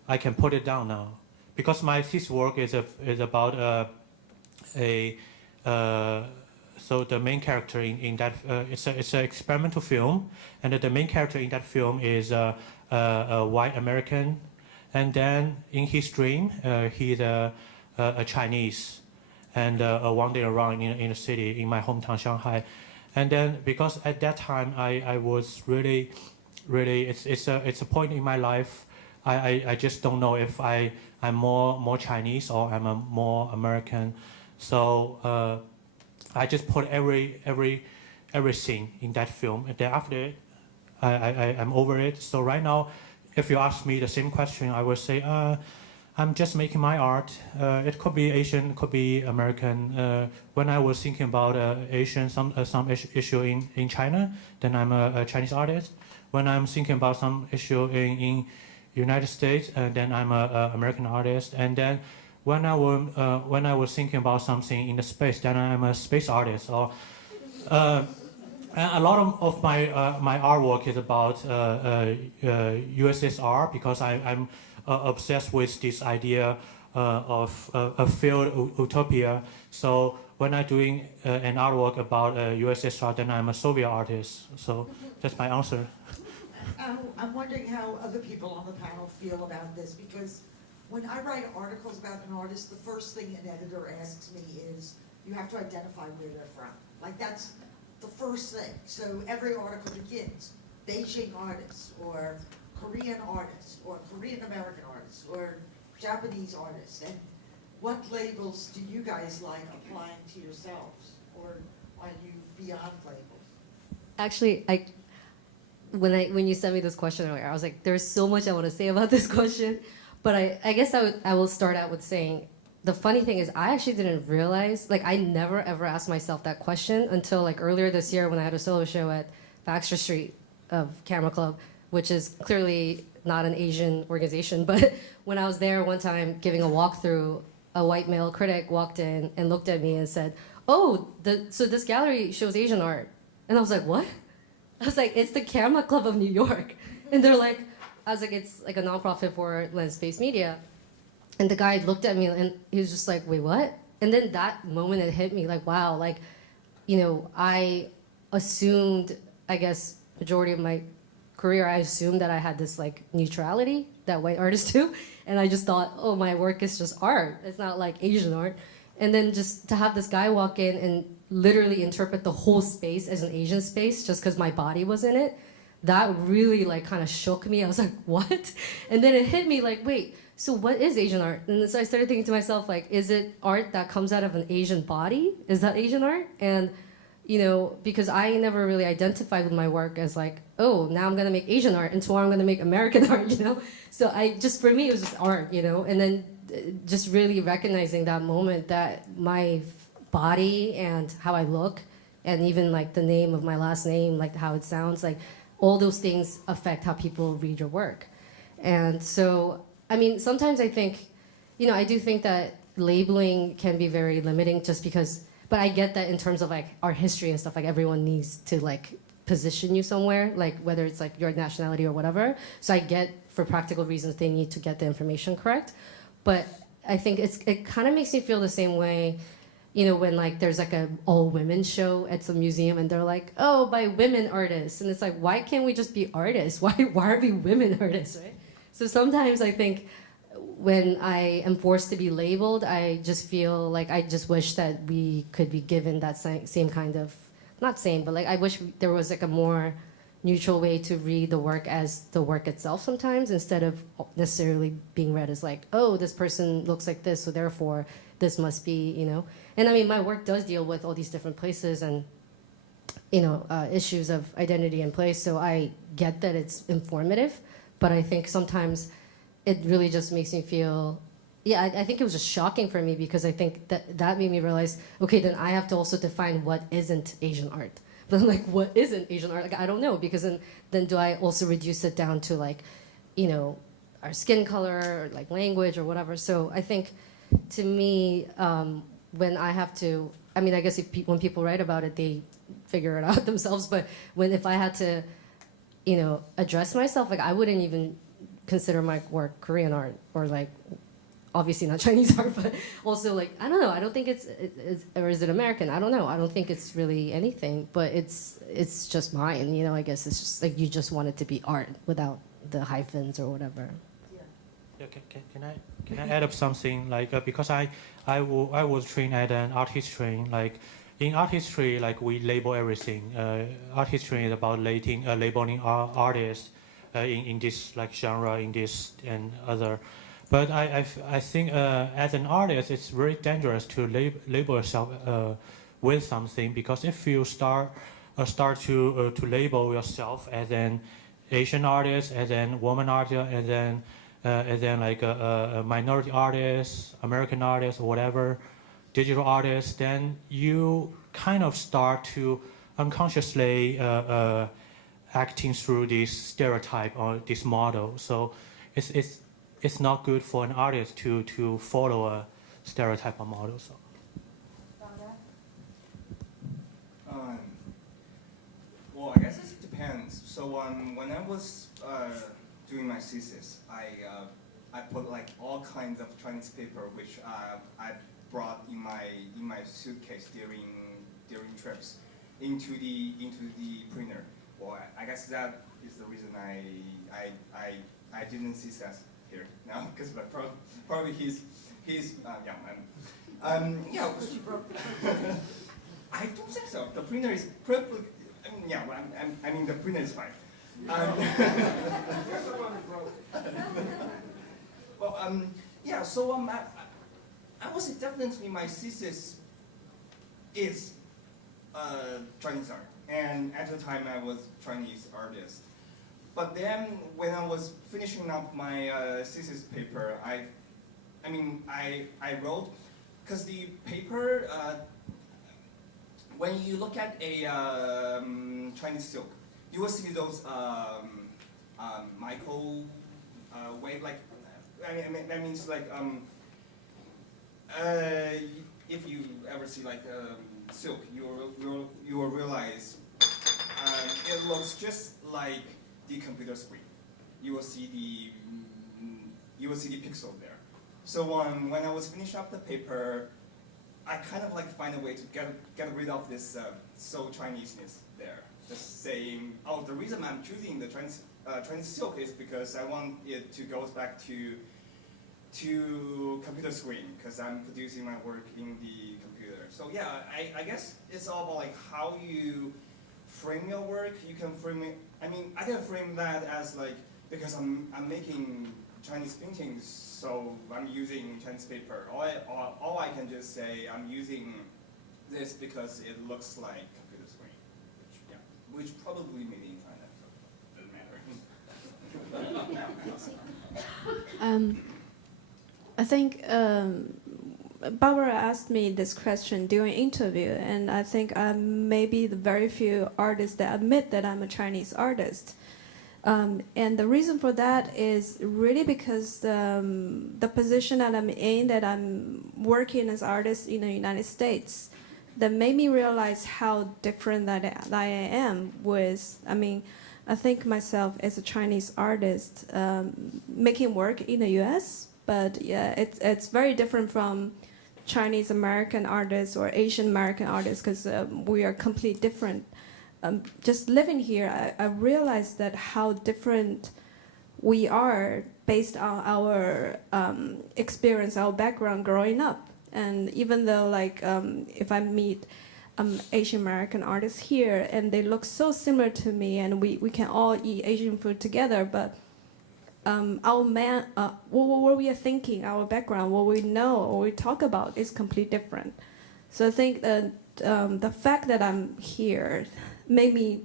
I can put it down now because my thesis work is about so the main character in that it's an experimental film, and the main character in that film is a white American, and then in his dream he's a Chinese, and wandering around in the city in my hometown Shanghai, and then because at that time I was really it's a point in my life I just don't know if I'm more Chinese or I'm a more American, so. I just put everything in that film, and then after it, I'm over it. So right now, if you ask me the same question, I will say I'm just making my art. It could be Asian, could be American. When I was thinking about Asian, some issue in China, then I'm a Chinese artist. When I'm thinking about some issue in United States, then I'm a American artist. And then when I was thinking about something in the space, then I'm a space artist. Or and a lot of my artwork is about USSR because I'm obsessed with this idea of a failed utopia. So when I'm doing an artwork about USSR, then I'm a Soviet artist. So that's my answer. I'm wondering how other people on the panel feel about this, because when I write articles about an artist, the first thing an editor asks me is, you have to identify where they're from. Like, that's the first thing. So every article begins, Beijing artists, or Korean artists, or Korean American artists, or Japanese artists. And what labels do you guys like applying to yourselves? Or are you beyond labels? Actually, when you sent me this question earlier, I was like, there's so much I want to say about this question. But I guess I will start out with saying, the funny thing is I actually didn't realize, like I never ever asked myself that question until like earlier this year when I had a solo show at Baxter Street of Camera Club, which is clearly not an Asian organization. But when I was there one time giving a walkthrough, a white male critic walked in and looked at me and said, oh, so this gallery shows Asian art. And I was like, what? I was like, it's the Camera Club of New York. And they're like, I was like, it's like a nonprofit for lens-based media. And the guy looked at me and he was just like, wait, what? And then that moment it hit me like, wow, like, you know, I assumed, I guess, majority of my career, I assumed that I had this like neutrality that white artists do. And I just thought, oh, my work is just art. It's not like Asian art. And then just to have this guy walk in and literally interpret the whole space as an Asian space just because my body was in it, that really like kind of shook me. I was like, what? And then it hit me like, wait, so what is Asian art? And so I started thinking to myself, like, is it art that comes out of an Asian body? Is that Asian art? And, you know, because I never really identified with my work as like, oh, now I'm gonna make Asian art and tomorrow I'm gonna make American art, you know? So for me, it was just art, you know? And then just really recognizing that moment that my body and how I look and even like the name of my last name, like how it sounds, like all those things affect how people read your work. And so, I mean, sometimes I think, you know, I do think that labeling can be very limiting just because, but I get that in terms of like our history and stuff, like everyone needs to like position you somewhere, like whether it's like your nationality or whatever. So I get, for practical reasons, they need to get the information correct. But I think it kind of makes me feel the same way, you know, when like there's like a all women show at some museum and they're like, oh, by women artists. And it's like, why can't we just be artists? Why are we women artists, right? So sometimes I think when I am forced to be labeled, I just feel like I just wish that we could be given that same kind of, not same, but like I wish there was like a more neutral way to read the work as the work itself sometimes, instead of necessarily being read as like, oh, this person looks like this, so therefore this must be, you know. And I mean, my work does deal with all these different places and, you know, issues of identity and place, so I get that it's informative, but I think sometimes it really just makes me feel, yeah, I think it was just shocking for me, because I think that made me realize, okay, then I have to also define what isn't Asian art. But I'm like, what isn't Asian art? Like, I don't know, because then do I also reduce it down to like, you know, our skin color or like language or whatever? So I think, to me, when I have to, I mean, I guess when people write about it, they figure it out themselves. But if I had to, you know, address myself, like I wouldn't even consider my work Korean art, or like, obviously not Chinese art, but also like, I don't know, I don't think it's or is it American? I don't know. I don't think it's really anything, but it's just mine, you know. I guess it's just like you just want it to be art without the hyphens or whatever. Yeah, can I add up something, like because I was trained at an art history, like in art history, like we label everything. Art history is about labeling artists in this like genre, in this and other. But I think as an artist, it's very dangerous to label yourself with something, because if you start to label yourself as an Asian artist, as an woman artist, as then like a minority artist, American artist, or whatever, digital artist, then you kind of start to unconsciously acting through this stereotype or this model. So it's not good for an artist to follow a stereotype or model. So. Well, I guess it depends. So when I was doing my thesis, I put like all kinds of Chinese paper, which I brought in my suitcase during trips into the printer. Well, I guess that is the reason I didn't see Seth here now, because probably he's yeah. I don't think so. The printer is perfectly. Yeah, I mean the printer is fine. Well, yeah. So I was definitely, my thesis is Chinese art, and at the time I was Chinese artist. But then when I was finishing up my thesis paper, I wrote, because the paper, when you look at a Chinese silk, you will see those microwave, like, I mean, that means like, if you ever see like silk, you will realize it looks just like the computer screen. You will see the pixel there. So when I was finishing up the paper, I kind of like find a way to get rid of this so Chineseness there. Just saying, oh, the reason I'm choosing the Chinese silk is because I want it to go back to computer screen, because I'm producing my work in the computer. So yeah, I guess it's all about like how you frame your work. You can frame it. I mean, I can frame that as like, because I'm making Chinese paintings, so I'm using Chinese paper. Or I can just say I'm using this because it looks like computer screen, which probably made in China, so it doesn't matter. I think Barbara asked me this question during interview, and I think I'm maybe the very few artists that admit that I'm a Chinese artist. And the reason for that is really because the position that I'm in, that I'm working as artist in the United States, that made me realize how different that I am with, I mean, I think myself as a Chinese artist making work in the US, but yeah, it's very different from Chinese American artists or Asian American artists because we are completely different. Just living here, I realized that how different we are based on our experience, our background growing up. And even though, like, if I meet Asian American artists here and they look so similar to me, and we can all eat Asian food together, but what we are thinking, our background, what we know, what we talk about is completely different. So I think that the fact that I'm here made me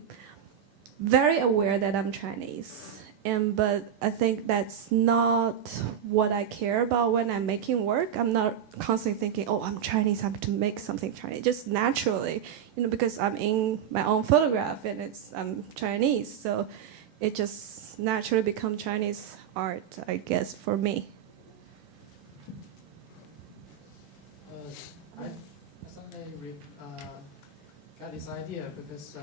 very aware that I'm Chinese. But I think that's not what I care about when I'm making work. I'm not constantly thinking, oh, I'm Chinese, I have to make something Chinese. Just naturally, because I'm in my own photograph and I'm Chinese. So it just naturally become Chinese art, I guess, for me. I suddenly got this idea because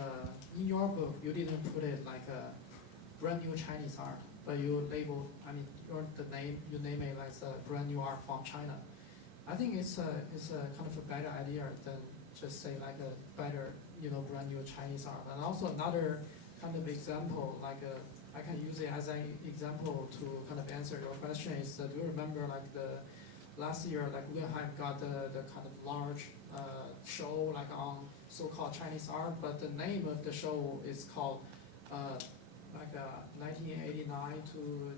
in your book you didn't put it like a brand new Chinese art, but you label, I mean, you name it like a brand new art from China. I think it's a kind of a better idea than just say like a better, brand new Chinese art. And also another kind of example, like I can use it as an example to kind of answer your question is, do you remember like the last year, like Guggenheim got the kind of large show like on so-called Chinese art, but the name of the show is called 1989 to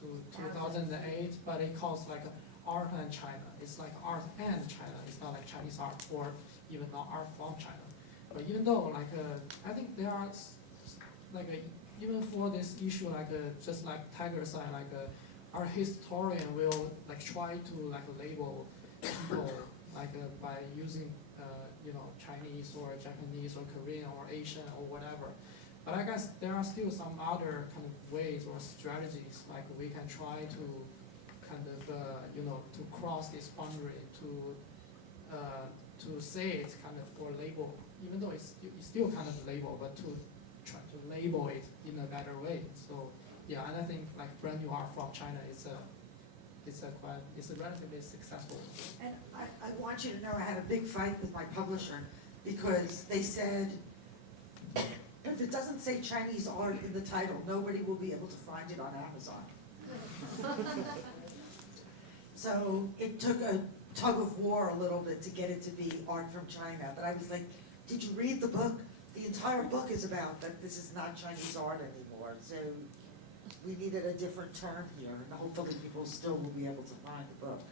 2008, but it calls like art and China. It's like art and China. It's not like Chinese art or even not art from China. But even though like I think there are like even for this issue, like just like Tiger side, like our historian will like try to like label people like by using Chinese or Japanese or Korean or Asian or whatever. But I guess there are still some other kind of ways or strategies like we can try to kind of to cross this boundary to say it kind of or label, even though it's still kind of label, but to try to label it in a better way. So yeah, and I think like brand new art from China is a relatively successful. And I want you to know I had a big fight with my publisher because they said, if it doesn't say Chinese art in the title, nobody will be able to find it on Amazon. So it took a tug of war a little bit to get it to be art from China. But I was like, did you read the book? The entire book is about that this is not Chinese art anymore. So we needed a different term here, and hopefully people still will be able to find the book.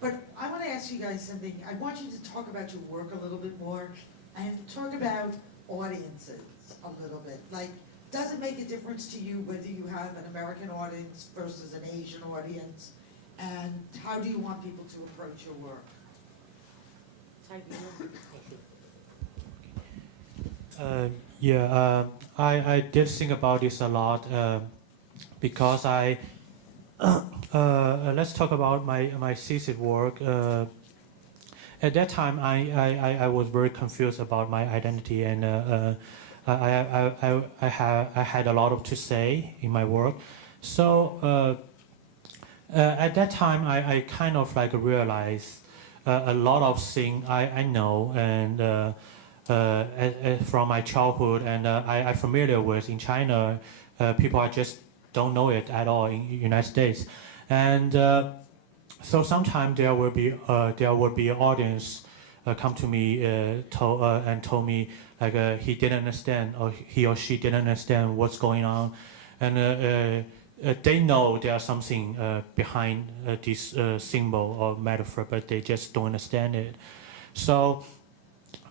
But I want to ask you guys something. I want you to talk about your work a little bit more and talk about audiences a little bit. Like, does it make a difference to you whether you have an American audience versus an Asian audience? And how do you want people to approach your work? I did think about this a lot because let's talk about my thesis work. At that time, I was very confused about my identity, and I had a lot to say in my work. So at that time, I kind of like realized a lot of things I know and from my childhood, and I'm familiar with in China. People I just don't know it at all in the United States, and so sometimes there will be an audience come to me and told me like he didn't understand or he or she didn't understand what's going on, and they know there's something behind this symbol or metaphor, but they just don't understand it. So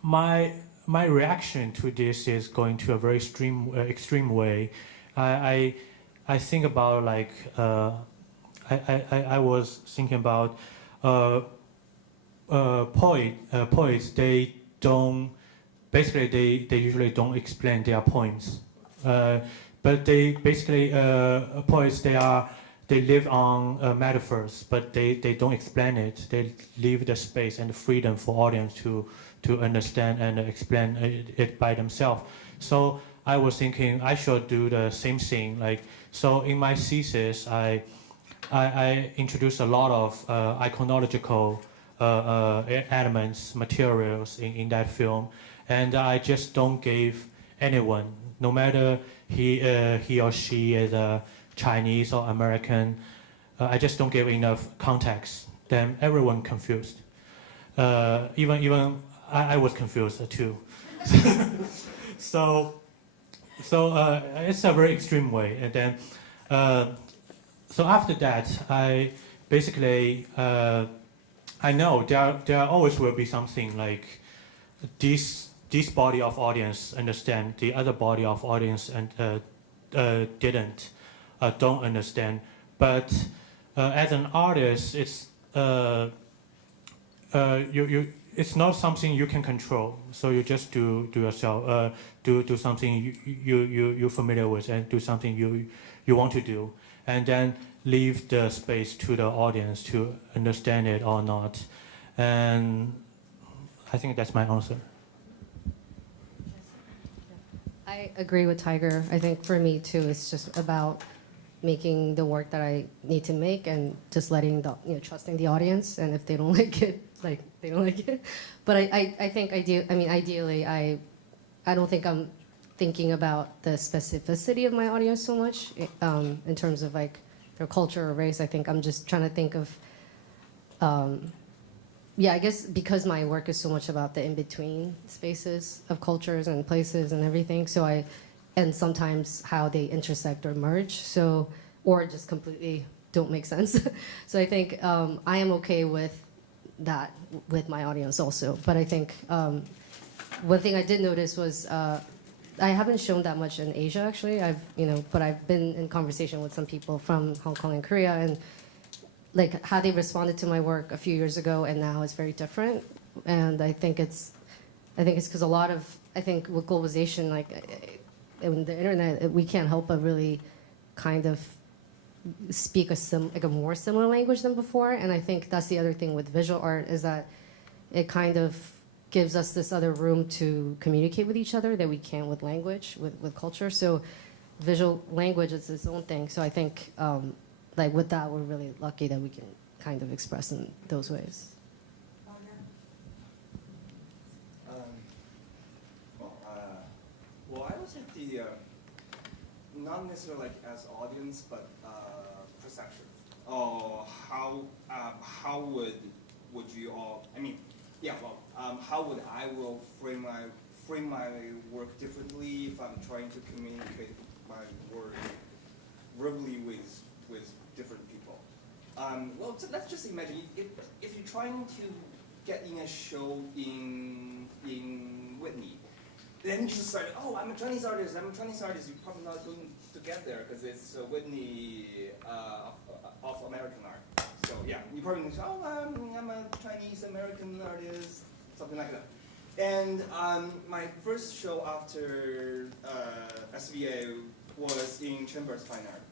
my reaction to this is going to a very extreme way. I think about like I was thinking about poets, they don't, basically they usually don't explain their poems. But they basically, poets, they live on metaphors, but they don't explain it. They leave the space and the freedom for audience to understand and explain it by themselves. So I was thinking I should do the same thing. Like, so in my thesis, I introduced a lot of iconological elements, materials in that film, and I just don't give anyone, no matter he or she is a Chinese or American, I just don't give enough context. Then everyone confused. Even I was confused too. So it's a very extreme way. And then so after that, I basically I know there always will be something like this body of audience understand, the other body of audience and didn't, don't understand. But as an artist, it's it's not something you can control. So you just do yourself, do something you're familiar with, and do something you want to do, and then leave the space to the audience to understand it or not. And I think that's my answer. I agree with Tiger. I think for me too, it's just about making the work that I need to make and just letting the, trusting the audience. And if they don't like it, like they don't like it. But I think ideally, I don't think I'm thinking about the specificity of my audience so much in terms of like their culture or race. I think I'm just trying to think of, I guess because my work is so much about the in-between spaces of cultures and places and everything. So and sometimes how they intersect or merge. So, or just completely don't make sense. So I think I am okay with that with my audience also. But I think one thing I did notice was I haven't shown that much in Asia actually. But I've been in conversation with some people from Hong Kong and Korea, and like how they responded to my work a few years ago and now is very different. And I think it's because a lot of, I think with globalization, like in the internet, we can't help but really kind of speak a more similar language than before. And I think that's the other thing with visual art, is that it kind of gives us this other room to communicate with each other that we can't with language, with culture. So visual language is its own thing. So I think like with that, we're really lucky that we can kind of express in those ways. Well, I was at the, not necessarily like as audience, but perception. How would you all? I mean, how would I will frame my work differently if I'm trying to communicate my work verbally with different people? Well, so let's just imagine if you're trying to get in a show in Whitney. Then you just start, I'm a Chinese artist, You're probably not going to get there because it's Whitney of American art. So yeah, you probably think, I'm a Chinese American artist, something like that. And my first show after SVA was in Chambers Fine Art.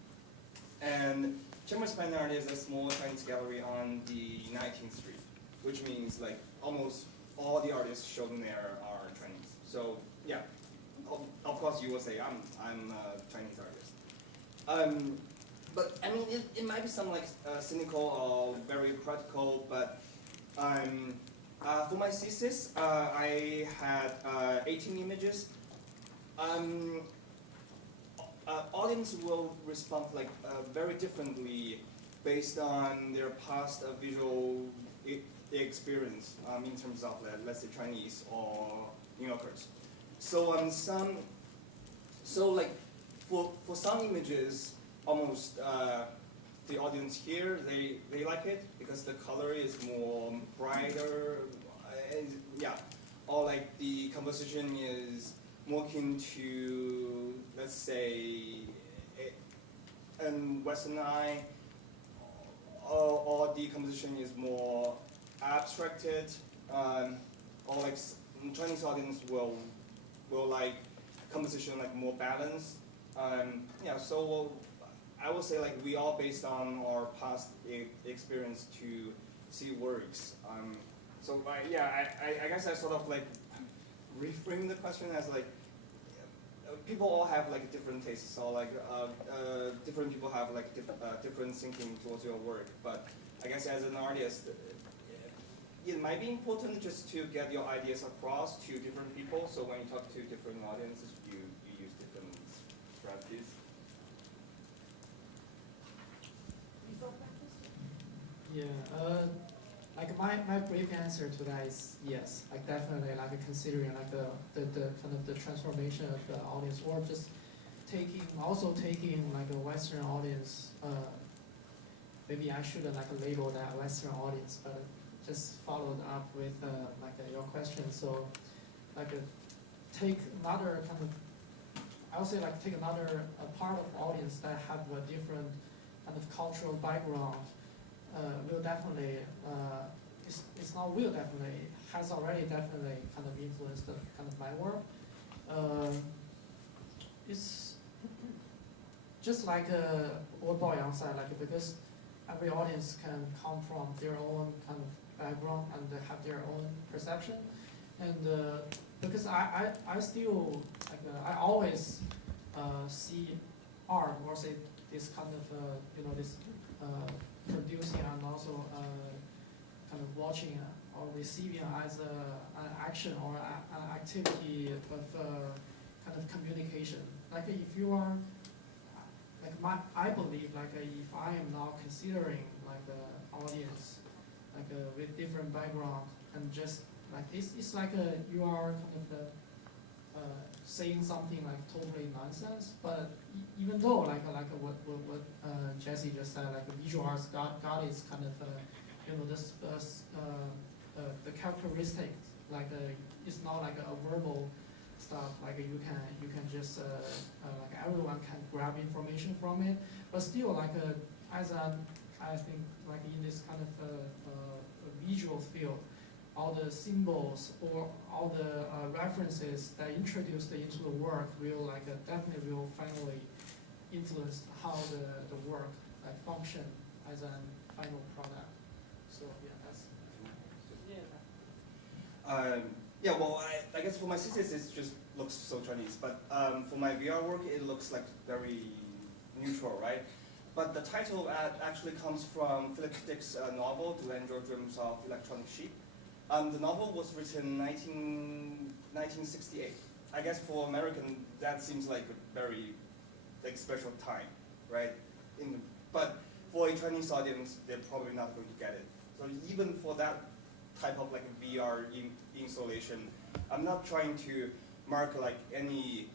And Chambers Fine Art is a small Chinese gallery on the 19th Street, which means like almost all the artists shown there are Chinese. So yeah, of course you will say I'm a Chinese artist. But I mean, it might be some like cynical or very practical. But for my thesis, I had 18 images. Audience will respond like very differently based on their past visual experience in terms of let's say Chinese or New Yorkers. So like for some images, almost the audience here they like it because the color is more brighter, or like the composition is more akin to let's say Western eye, or the composition is more abstracted, or like Chinese audience will like composition like more balanced. Yeah, so I would say like we all based on our past experience to see works. So I guess I sort of like reframe the question as like people all have like different tastes, so like different people have like different thinking towards your work. But I guess as an artist, it might be important just to get your ideas across to different people. So when you talk to different audiences, you use different strategies. Yeah, like my brief answer to that is yes, like definitely like considering like the kind of the transformation of the audience, or just taking like a Western audience. Maybe I shouldn't like label that Western audience, but just followed up with like your question. So like take another kind of, I would say like take another part of audience that have a different kind of cultural background. Will definitely, it's not will definitely, has already definitely kind of influenced the, kind of my work. It's just like what Baoyang said, like because every audience can come from their own kind of background and they have their own perception. And because I still, like I always see art, or say this kind of, this producing and also kind of watching or receiving as an action or an activity of kind of communication. Like if you are, like I believe like if I am now considering like the audience, like with different background, and just like it's like you are kind of saying something like totally nonsense, but even though like what Jesse just said, like visual arts got its kind of this the characteristics, like it's not like a verbal stuff, like you can just like everyone can grab information from it, but still like as an, I think like in this kind of visual field, all the symbols or all the references that introduced into the work will like definitely will finally influence how the work like function as a final product. So yeah, that's Yeah, well, I guess for my thesis it just looks so Chinese, but for my VR work it looks like very neutral, right? But the title actually comes from Philip Dick's novel, To Enjoy Dreams of Electronic Sheep. The novel was written in 1968. I guess for American, that seems like a very like special time, right? But for a Chinese audience, they're probably not going to get it. So even for that type of like VR installation, I'm not trying to mark like any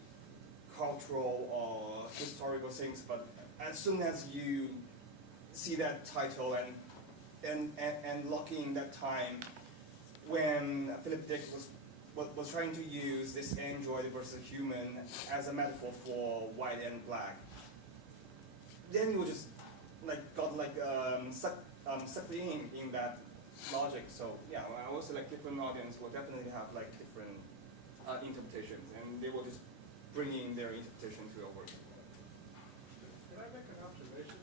cultural or historical things, but as soon as you see that title and lock in that time, when Philip Dick was trying to use this android versus human as a metaphor for white and black, then you just like got like sucked in that logic. So yeah, I would say like different audience will definitely have like different interpretations, and they will just bring in their interpretation to your work. Can I make an observation?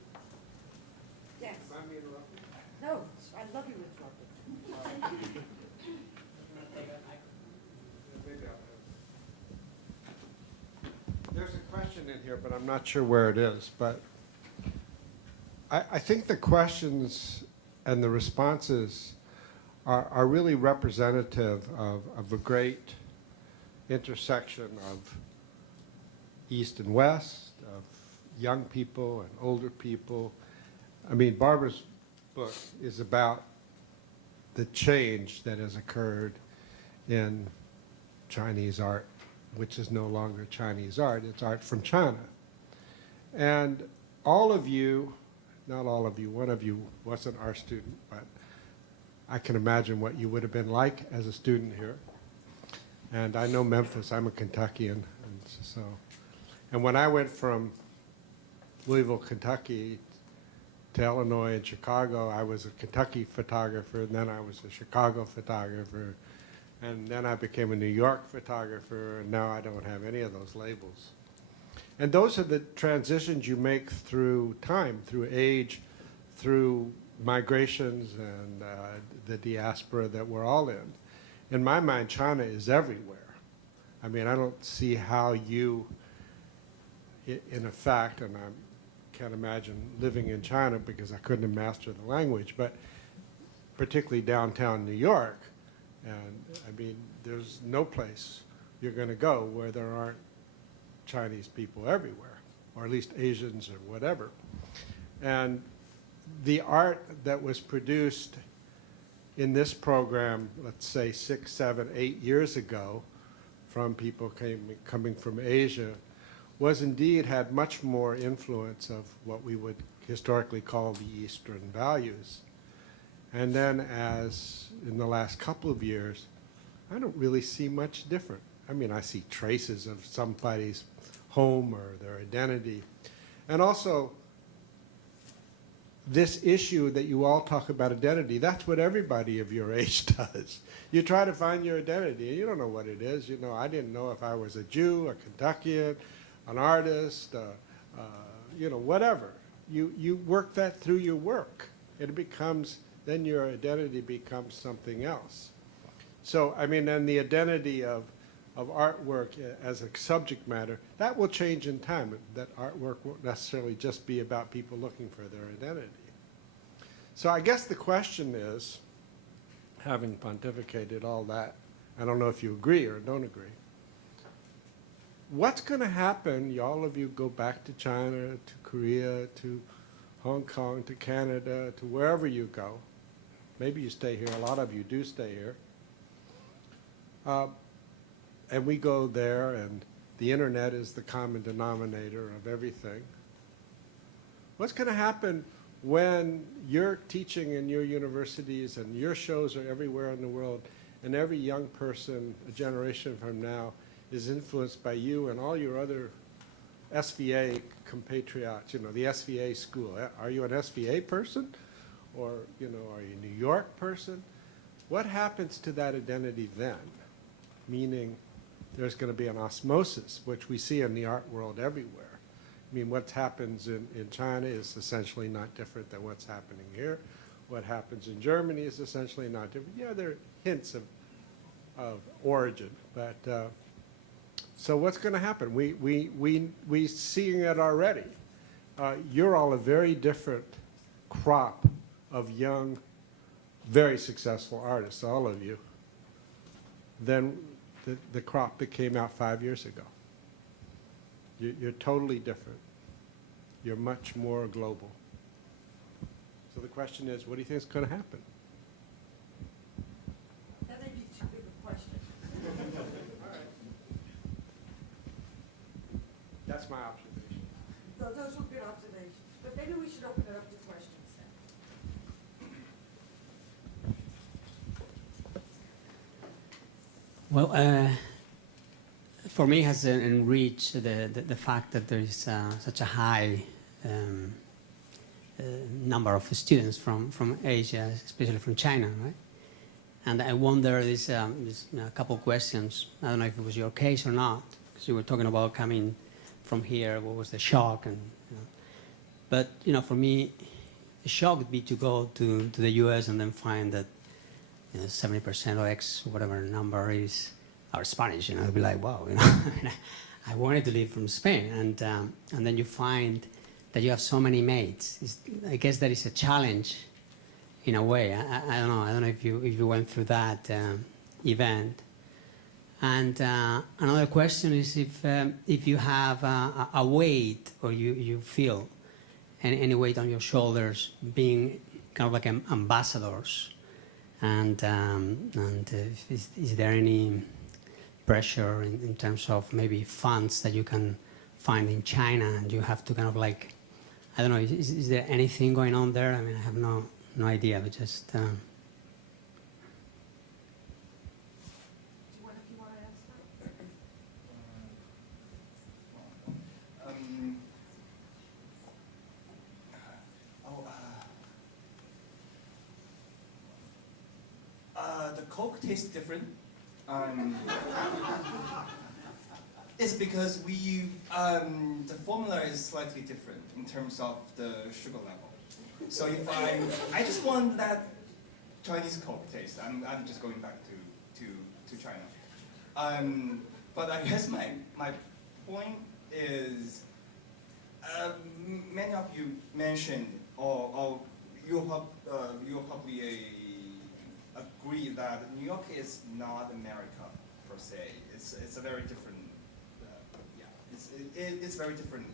Yes. Mind me interrupting? No, I love you interrupting. There's a question in here, but I'm not sure where it is. But I think the questions and the responses are really representative of a great intersection of East and West, of young people and older people. I mean, Barbara's book is about the change that has occurred in Chinese art, which is no longer Chinese art, it's art from China. And all of you, not all of you, one of you wasn't our student, but I can imagine what you would have been like as a student here. And I know Memphis, I'm a Kentuckian, and when I went from Louisville, Kentucky to Illinois and Chicago, I was a Kentucky photographer, and then I was a Chicago photographer, and then I became a New York photographer, and now I don't have any of those labels. And those are the transitions you make through time, through age, through migrations and the diaspora that we're all in. In my mind, China is everywhere. I mean, I don't see how you, in effect, and I can't imagine living in China because I couldn't have mastered the language, but particularly downtown New York, and I mean, there's no place you're going to go where there aren't Chinese people everywhere, or at least Asians or whatever. And the art that was produced in this program, let's say 6, 7, 8 years ago, from people coming from Asia, was indeed had much more influence of what we would historically call the Eastern values. And then as in the last couple of years, I don't really see much different. I mean, I see traces of somebody's home or their identity. And also, this issue that you all talk about identity, that's what everybody of your age does. You try to find your identity, and you don't know what it is. You know, I didn't know if I was a Jew, a Kentuckian, an artist, you know, whatever. You work that through your work. It becomes, then your identity becomes something else. So, I mean, and the identity of artwork as a subject matter, that will change in time. That artwork won't necessarily just be about people looking for their identity. So I guess the question is, having pontificated all that, I don't know if you agree or don't agree, what's going to happen? All of you go back to China, to Korea, to Hong Kong, to Canada, to wherever you go. Maybe you stay here. A lot of you do stay here. And we go there, and the internet is the common denominator of everything. What's going to happen when you're teaching in your universities and your shows are everywhere in the world, and every young person a generation from now is influenced by you and all your other SVA compatriots, you know, the SVA school? Are you an SVA person? Or, you know, are you a New York person? What happens to that identity then? Meaning, there's going to be an osmosis, which we see in the art world everywhere. I mean, what happens in China is essentially not different than what's happening here. What happens in Germany is essentially not different. Yeah, there are hints of origin, but so what's going to happen? We seeing it already. You're all a very different crop of young, very successful artists, all of you, than the crop that came out 5 years ago. You're totally different. You're much more global. So the question is, what do you think is going to happen? That may be too big a question. All right. That's my observation. Those were good observations, but maybe we should open it up to questions then. Well, for me, it has enriched the fact that there is such a high number of students from Asia, especially from China, right? And I wonder, there's a couple of questions. I don't know if it was your case or not, because you were talking about coming from here. What was the shock? And but you know, for me, the shock would be to go to the U.S. and then find that 70% or X, whatever number is, are Spanish. You know, I'd be like, wow, you know, I wanted to live from Spain, and then you find that you have so many mates. I guess that is a challenge, in a way. I don't know. I don't know if you went through that event. And another question is if you have a weight, or you feel any weight on your shoulders, being kind of like ambassadors. And is there any pressure in terms of maybe funds that you can find in China, and you have to kind of like, I don't know, is there anything going on there? I mean, I have no idea, but just... Do you want to answer? Coke tastes different. It's because the formula is slightly different in terms of the sugar level. So if I just want that Chinese Coke taste, I'm just going back to China. But I guess my point is, many of you mentioned, or you'll probably agree that New York is not America per se. It's a very different. It's very different.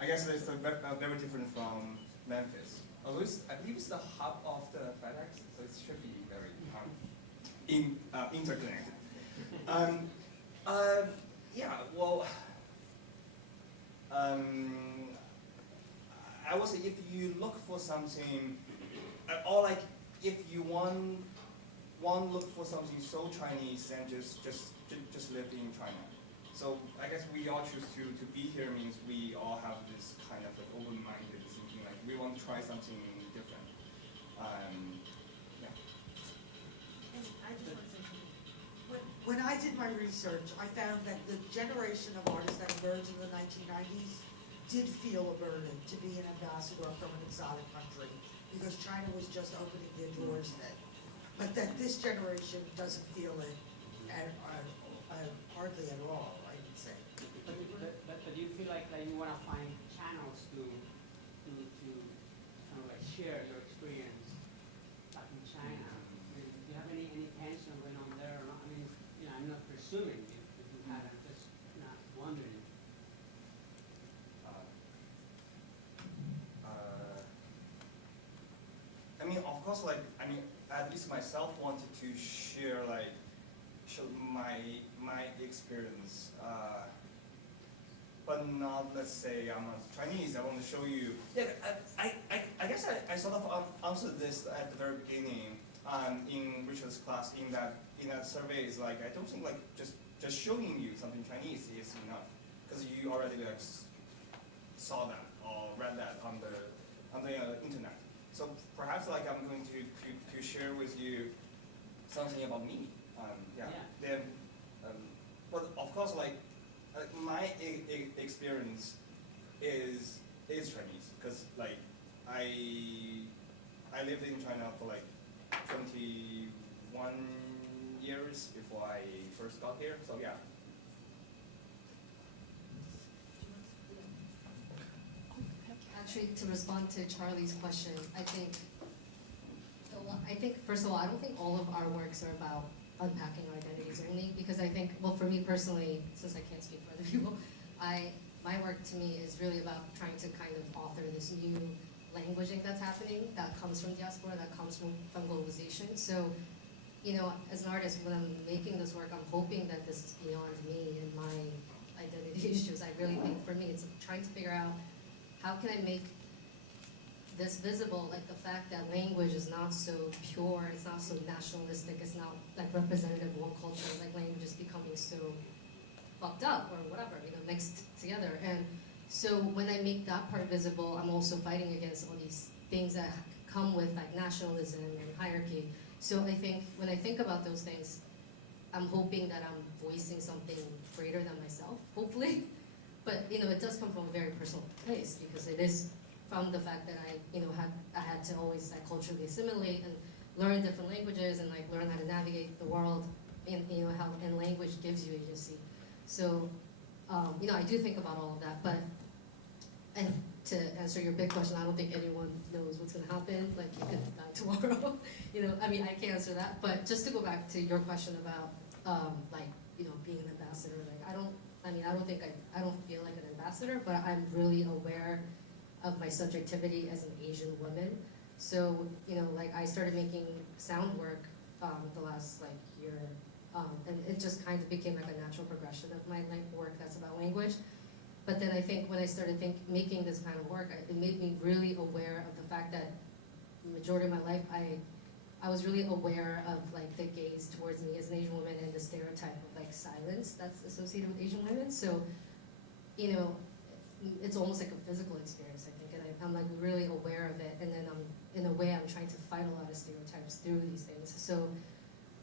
I guess it's very different from Memphis. Although I believe it's the hub of the FedEx, so it should be very interconnected. Yeah, well, I would say if you look for something, or like if you want look for something so Chinese, then just live in China. So I guess we all choose to be here means we all have this kind of like open-minded thinking, like we want to try something different. Yeah. And I just want to say something. When I did my research, I found that the generation of artists that emerged in the 1990s did feel a burden to be an ambassador from an exotic country because China was just opening their doors then. But that this generation doesn't feel it hardly at all, I would say. But do you feel like you want to find channels to kind of like share your experience back in China? I mean, do you have any tension going on there or not? I mean, I'm not presuming if you had. I'm just wondering. I mean, of course, at least myself wanted to share my experience, but not, let's say I'm a Chinese, I want to show you. Yeah, I guess I sort of answered this at the very beginning in Richard's class, in that survey is like, I don't think like just showing you something Chinese is enough, because you already like saw that or read that on the internet. So perhaps like I'm going to share with you something about me. Then, but of course, like my experience is Chinese, because like I lived in China for like 21 years before I first got here. So yeah. Actually, to respond to Charlie's question, I think first of all, I don't think all of our works are about unpacking our identities only, because I think, well, for me personally, since I can't speak for other people, my work to me is really about trying to kind of author this new languaging that's happening, that comes from diaspora, that comes from globalization. So, as an artist, when I'm making this work, I'm hoping that this is beyond me and my identity issues. I really think for me, it's trying to figure out how can I make this visible, like the fact that language is not so pure, it's not so nationalistic, it's not like representative of one culture, like language is becoming so fucked up or whatever, mixed together. And so when I make that part visible, I'm also fighting against all these things that come with like nationalism and hierarchy. So I think when I think about those things, I'm hoping that I'm voicing something greater than myself, hopefully. But it does come from a very personal place, because it is from the fact that I had to always like culturally assimilate and learn different languages and like learn how to navigate the world, and and language gives you agency. So I do think about all of that. But and to answer your big question, I don't think anyone knows what's going to happen. Like you could die tomorrow. I mean, I can't answer that. But just to go back to your question about being an ambassador, like I don't feel like an ambassador, but I'm really aware of my subjectivity as an Asian woman. So, I started making sound work the last year, and it just kind of became like a natural progression of my work that's about language. But then I think when I started making this kind of work, it made me really aware of the fact that the majority of my life, I was really aware of the gaze towards me as an Asian woman and the stereotype of silence that's associated with Asian women. So, it's almost like a physical experience, I think. And it. I'm like really aware of it, and then in a way I'm trying to fight a lot of stereotypes through these things. So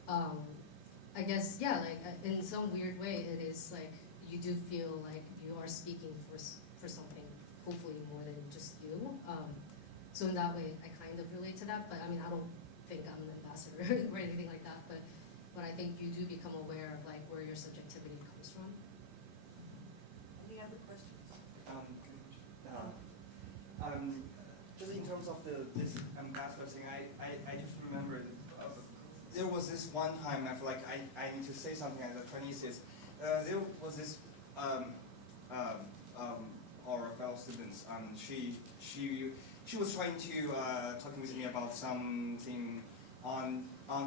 I guess, yeah, like in some weird way, it is like you do feel like you are speaking for something, hopefully more than just you. So in that way, I kind of relate to that, but I mean, I don't think I'm an ambassador or anything like that, but I think you do become aware of like where your subjectivity comes from. Any other questions? Just in terms of this ambassador thing, I just remembered there was this one time I feel like I need to say something as a Chinese. There was this our fellow students. She was trying to talking with me about something on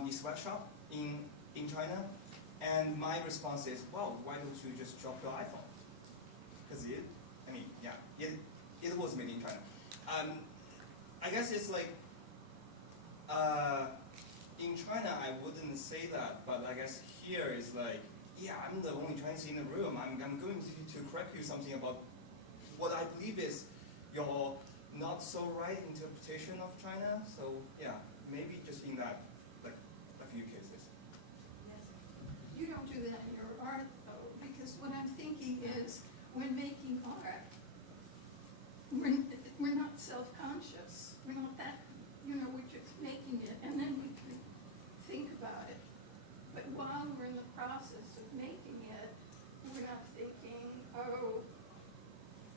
the sweatshop in China, and my response is, well, why don't you just drop your iPhone? Because it was made in China. I guess it's like, in China I wouldn't say that, but I guess here is like, yeah, I'm the only Chinese in the room. I'm going to correct you something about what I believe is your not so right interpretation of China. So yeah, maybe just in that, like a few cases. You don't do that in your art, though, because what I'm thinking is, when making art, we're not self-conscious. We're not that, we're just making it, and then we can think about it. But while we're in the process of making it, we're not thinking, oh,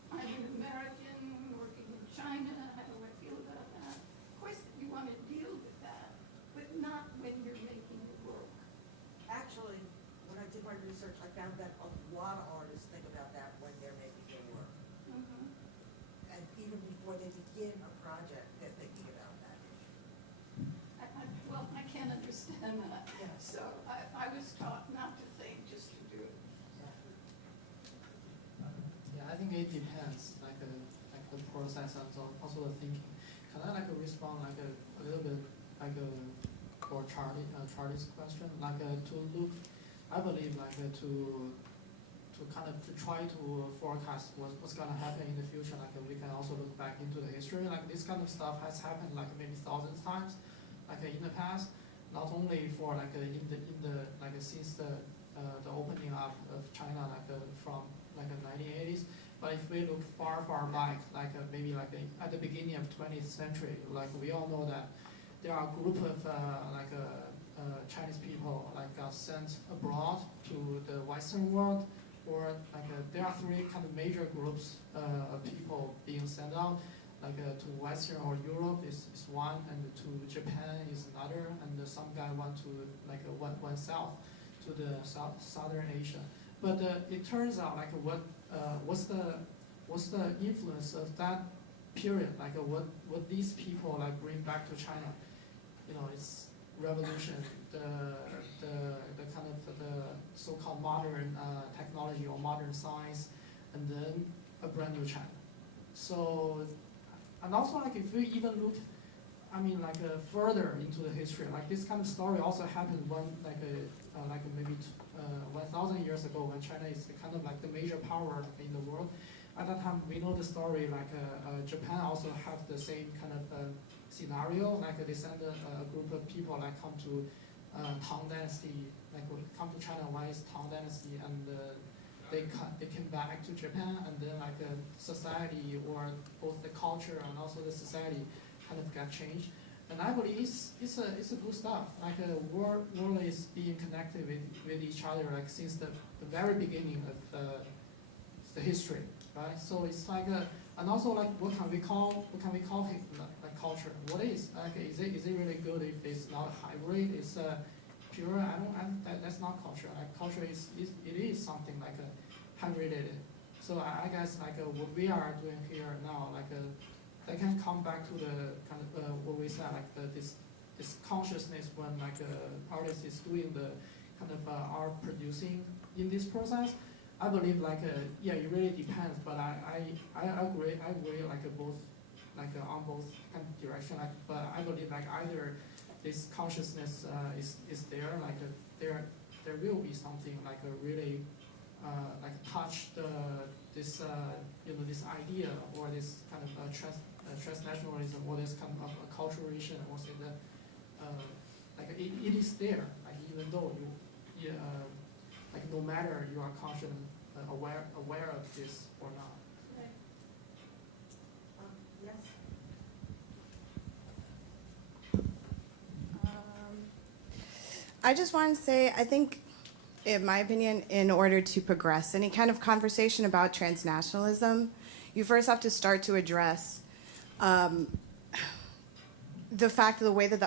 I'm an American working in China, how do I feel about that? Of course, you want to deal with that, but not when you're making the work. Actually, when I did my research, I found that a lot of artists think about that when they're making their work. Mhm. And even before they begin a project, they're thinking about that issue. Well, I can't understand that. Yeah. So I was taught not to think, just to do it. Yeah, I think it depends, like the process and also the thinking. Can I respond a little bit for Charlie's question, to look, I believe to try to forecast what's gonna happen in the future. We can also look back into the history. This kind of stuff has happened maybe thousands of times, in the past. Not only for since the opening up of China from the 1980s, but if we look far back, maybe at the beginning of 20th century, we all know that there are a group of Chinese people got sent abroad to the Western world, or there are three kind of major groups of people being sent out. To Western or Europe is one, and to Japan is another, and some guy went south to the Southern Asia. But it turns out what's the influence of that period? What these people bring back to China? It's revolution, the kind of the so-called modern technology or modern science, and then a brand new China. So, and also if we even look, further into the history, this kind of story also happened when maybe 1,000 years ago, when China is kind of the major power in the world. At that time, we know the story. Japan also have the same kind of scenario. They send a group of people come to Tang Dynasty, come to China while it's Tang Dynasty, and they came back to Japan, and then society, or both the culture and also the society, kind of got changed. And I believe it's a good stuff. World is being connected with each other since the very beginning of the history, right? So it's and also what can we call culture? What is is it really good if it's not hybrid? It's pure. That's not culture. Culture it is something hybrided. So I guess what we are doing here now, they can come back to the kind of what we said, this consciousness when artist is doing the kind of art producing in this process. I believe yeah, it really depends, but I agree both on both kind of direction. But I believe either this consciousness is there, there will be something really touch the this this idea or this kind of transnationalism or this kind of acculturation or say that like it is there, like even though you like no matter you are conscious aware of this or not. Yes. I just want to say, I think, in my opinion, in order to progress any kind of conversation about transnationalism, you first have to start to address the fact of the way that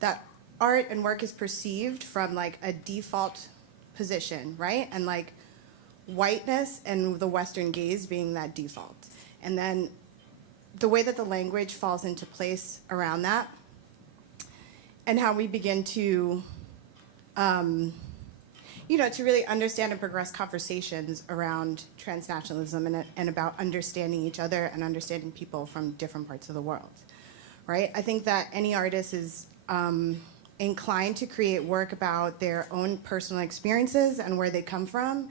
that art and work is perceived from like a default position, right? And like whiteness and the Western gaze being that default. And then the way that the language falls into place around that, and how we begin to, to really understand and progress conversations around transnationalism and about understanding each other and understanding people from different parts of the world, right? I think that any artist is inclined to create work about their own personal experiences and where they come from,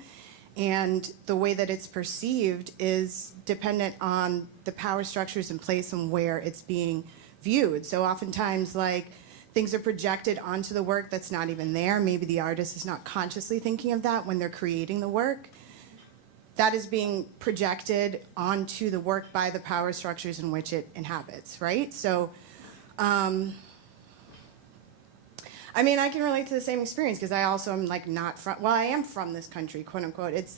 and the way that it's perceived is dependent on the power structures in place and where it's being viewed. So oftentimes, like, things are projected onto the work that's not even there. Maybe the artist is not consciously thinking of that when they're creating the work. That is being projected onto the work by the power structures in which it inhabits, right? So, I mean, I can relate to the same experience because I also am like not from, well, I am from this country, quote unquote. It's,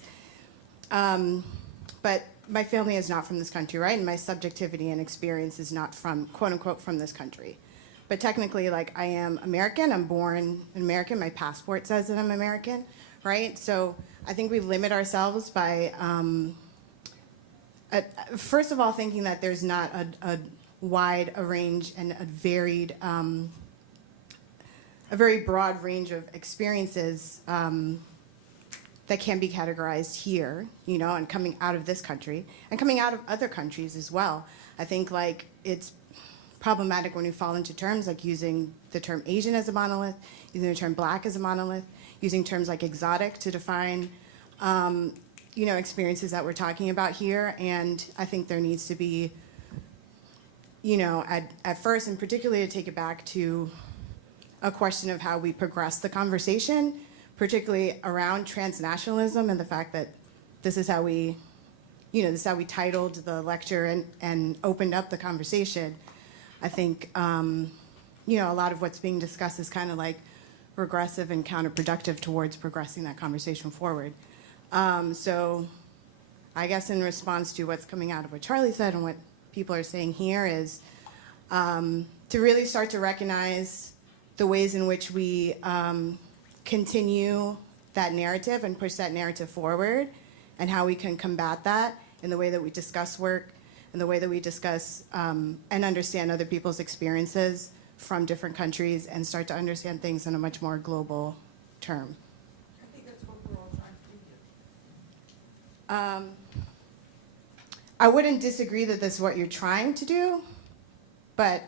but my family is not from this country, right? And my subjectivity and experience is not from, quote unquote, from this country. But technically, like, I am American. I'm born American. My passport says that I'm American, right? So I think we limit ourselves by, first of all, thinking that there's not a wide a range and a varied, a very broad range of experiences that can be categorized here, and coming out of this country and coming out of other countries as well. I think, like, it's problematic when we fall into terms like using the term Asian as a monolith, using the term Black as a monolith, using terms like exotic to define, experiences that we're talking about here. And I think there needs to be, at first, and particularly to take it back to a question of how we progress the conversation, particularly around transnationalism and the fact that this is how we, this is how we titled the lecture and opened up the conversation. I think, a lot of what's being discussed is kind of like regressive and counterproductive towards progressing that conversation forward. So I guess in response to what's coming out of what Charlie said and what people are saying here is to really start to recognize the ways in which we continue that narrative and push that narrative forward, and how we can combat that in the way that we discuss work, in the way that we discuss and understand other people's experiences from different countries, and start to understand things in a much more global term. I think that's what we're all trying to do. I wouldn't disagree that that's what you're trying to do, but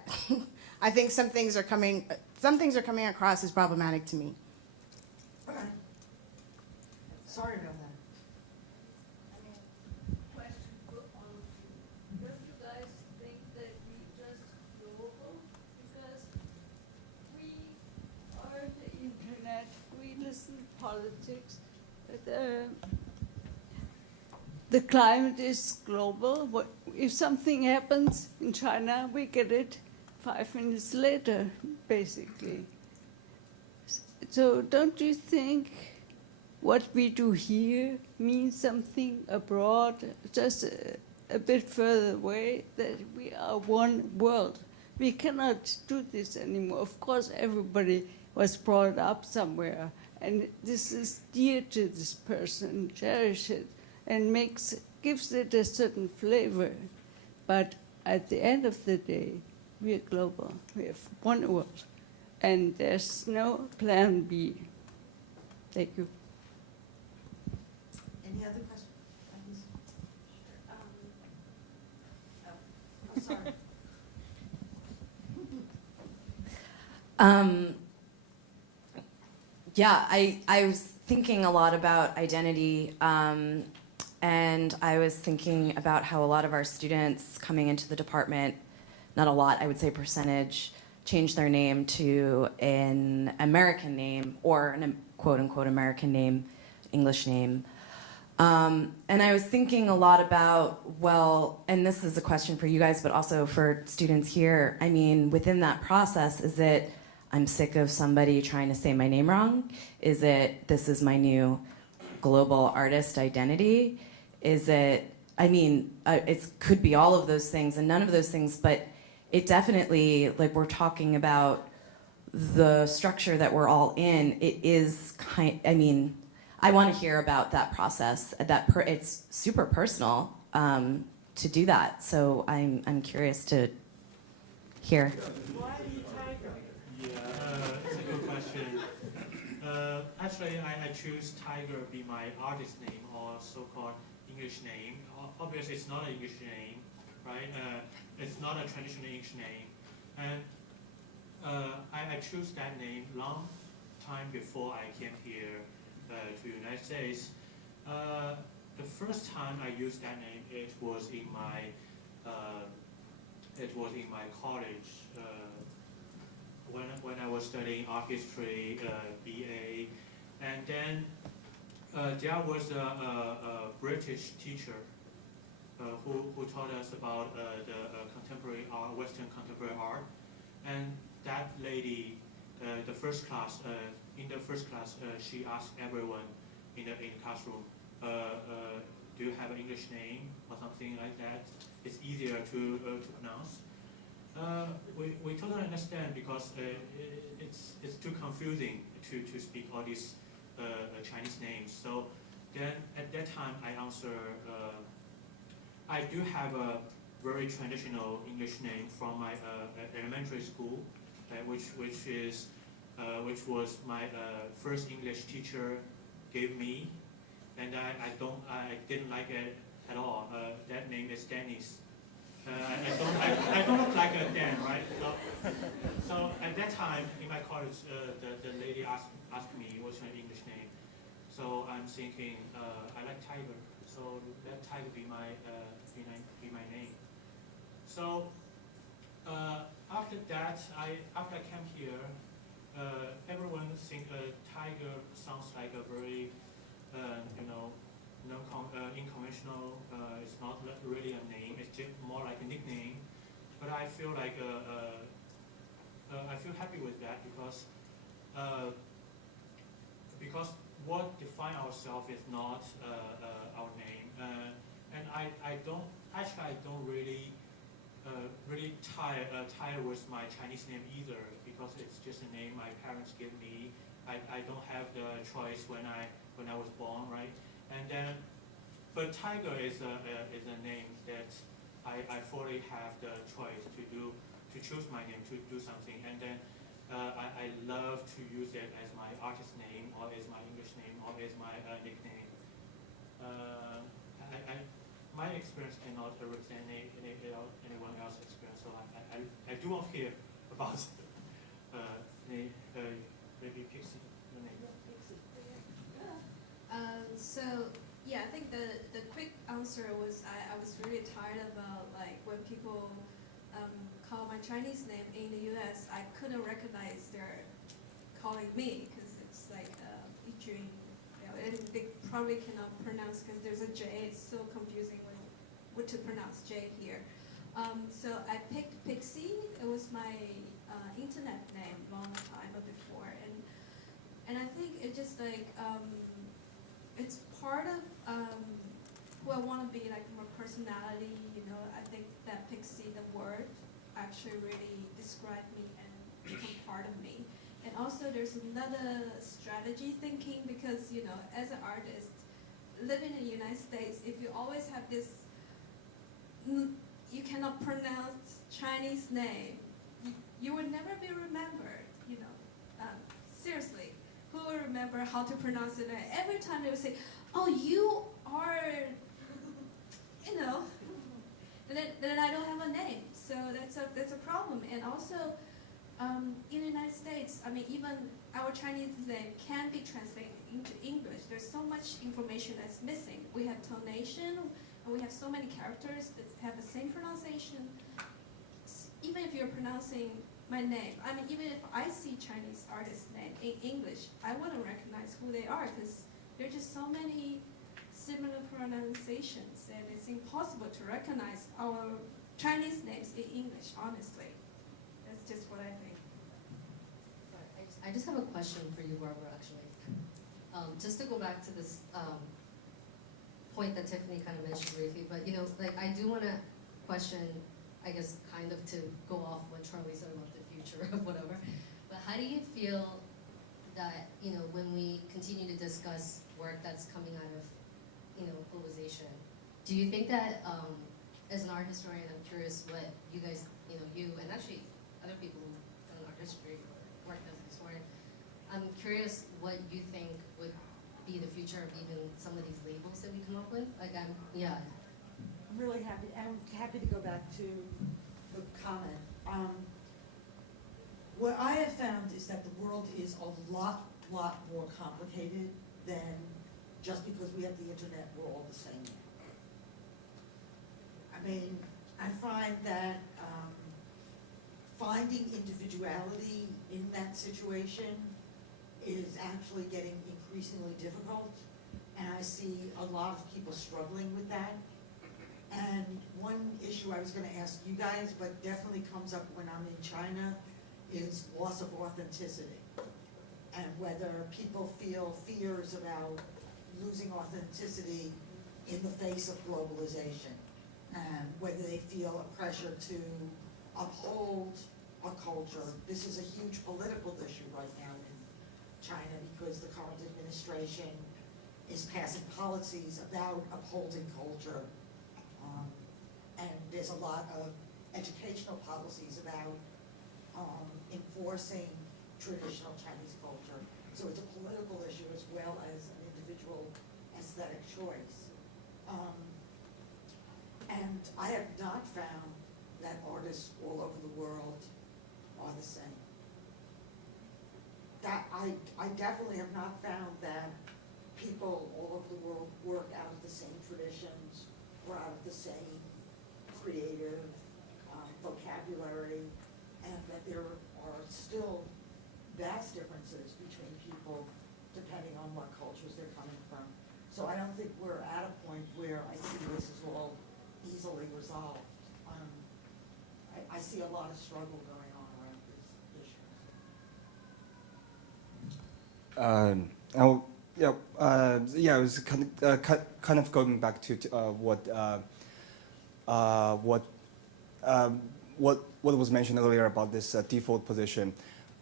I think some things are coming across as problematic to me. Okay. Sorry about that. Question for all of you. Don't you guys think that we just global? Because we are the internet, we listen to politics, but the climate is global. If something happens in China, we get it 5 minutes later, basically. So don't you think what we do here means something abroad, just a bit further away, that we are one world? We cannot do this anymore. Of course, everybody was brought up somewhere, and this is dear to this person, cherish it, and gives it a certain flavor. But at the end of the day, we are global. We have one world, and there's no plan B. Thank you. Any other questions? I'm sorry. Yeah, I was thinking a lot about identity And I was thinking about how a lot of our students coming into the department, not a lot, I would say percentage, change their name to an American name or an quote-unquote American name, English name. And I was thinking a lot about, well, and this is a question for you guys, but also for students here. I mean, within that process, is it, I'm sick of somebody trying to say my name wrong? Is it, this is my new global artist identity? Is it, I mean, it could be all of those things and none of those things, but it definitely, like we're talking about the structure that we're all in, it is I mean, I want to hear about that process. It's super personal to do that. So I'm curious to hear. Yeah, it's a good question. Actually, I choose Tiger be my artist name or so-called English name. Obviously, it's not an English name, right? It's not a traditional English name. And I choose that name long time before I came here to the United States. The first time I used that name, it was in my college when I was studying art history, BA, and then there was a British teacher who taught us about the contemporary art, Western contemporary art, and that lady, the first class, in the first class, she asked everyone in the classroom, do you have an English name or something like that? It's easier to pronounce. We totally understand because it's too confusing to speak all these Chinese names. So then at that time I answer, I do have a very traditional English name from my elementary school, which was my first English teacher gave me, and I didn't like it at all. That name is Dennis. I don't look like a Dan, right? So at that time in my college, the lady asked me what's your English name. So I'm thinking I like Tiger, so let Tiger be my name. So after that, after I came here, everyone think Tiger sounds like a very unconventional. It's not really a name. It's just more like a nickname. But I feel like I feel happy with that because what defines ourselves is not our name, and I don't really tired with my Chinese name either because it's just a name my parents give me. I don't have the choice when I was born, right? And then, but Tiger is a name that I fully have the choice to choose my name to do something, and then I love to use it as my artist name or as my English name or as my nickname. My experience cannot represent anyone else's experience, so I do want to hear about maybe Pixie. So yeah, I think the quick answer was I was really tired about like when people call my Chinese name in the U.S. I couldn't recognize they're calling me because it's like Yijun, and they probably cannot pronounce because there's a J. It's so confusing what to pronounce J here. So I picked Pixie. It was my internet name long time before, and I think it just like it's part of who I want to be, like more personality. I think that Pixie, the word, actually really described me and become part of me. And also there's another strategy thinking because as an artist living in the United States, if you always have this, you cannot pronounce Chinese name, you will never be remembered. Seriously, who will remember how to pronounce it? Every time they will say, "Oh, you are," and then I don't have a name. So that's a problem. And also, in the United States, I mean, even our Chinese name can be translated into English. There's so much information that's missing. We have tonation, and we have so many characters that have the same pronunciation. Even if you're pronouncing my name, I mean, even if I see Chinese artist name in English, I wouldn't recognize who they are because there are just so many similar pronunciations, and it's impossible to recognize our Chinese names in English, honestly. That's just what I think. I just have a question for you, Barbara, actually. Just to go back to this point that Tiffany kind of mentioned briefly, but you know, like I do want to question, I guess, kind of to go off what Charlie said about the future of whatever. But how do you feel that, you know, when we continue to discuss work that's coming out of, you know, globalization, do you think that, as an art historian, I'm curious what you guys, you know, you and actually other people who in art history or work as a historian, I'm curious what you think would be the future of even some of these labels that we come up with. Like, yeah. I'm really happy, and I'm happy to go back to the comment. What I have found is that the world is a lot more complicated than just because we have the internet, we're all the same. I mean, I find that finding individuality in that situation is actually getting increasingly difficult, and I see a lot of people struggling with that. And one issue I was going to ask you guys, but definitely comes up when I'm in China, is loss of authenticity. And whether people feel fears about losing authenticity in the face of globalization. And whether they feel a pressure to uphold a culture. This is a huge political issue right now in China because the current administration is passing policies about upholding culture. And there's a lot of educational policies about enforcing traditional Chinese culture. So it's a political issue as well as an individual aesthetic choice. And I have not found that artists all over the world are the same. That I definitely have not found that people all over the world work out of the same traditions or out of the same creative vocabulary, and that there are still vast differences between people depending on what cultures they're coming from. So I don't think we're at a point where I see this is all easily resolved. I see a lot of struggle going on around these issues. Yeah, it was kind of going back to what was mentioned earlier about this default position.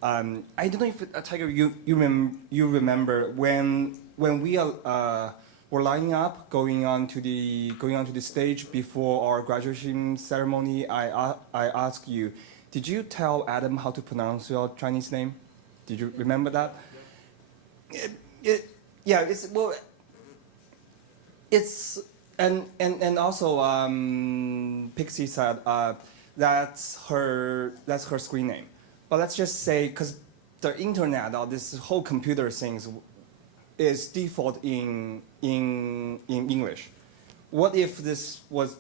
I don't know if Tiger, you remember when we were lining up going on to the stage before our graduation ceremony. I asked you, did you tell Adam how to pronounce your Chinese name? Did you remember that? Yeah, and also Pixie said that's her screen name. But let's just say, because the internet or this whole computer things is default in English. What if this was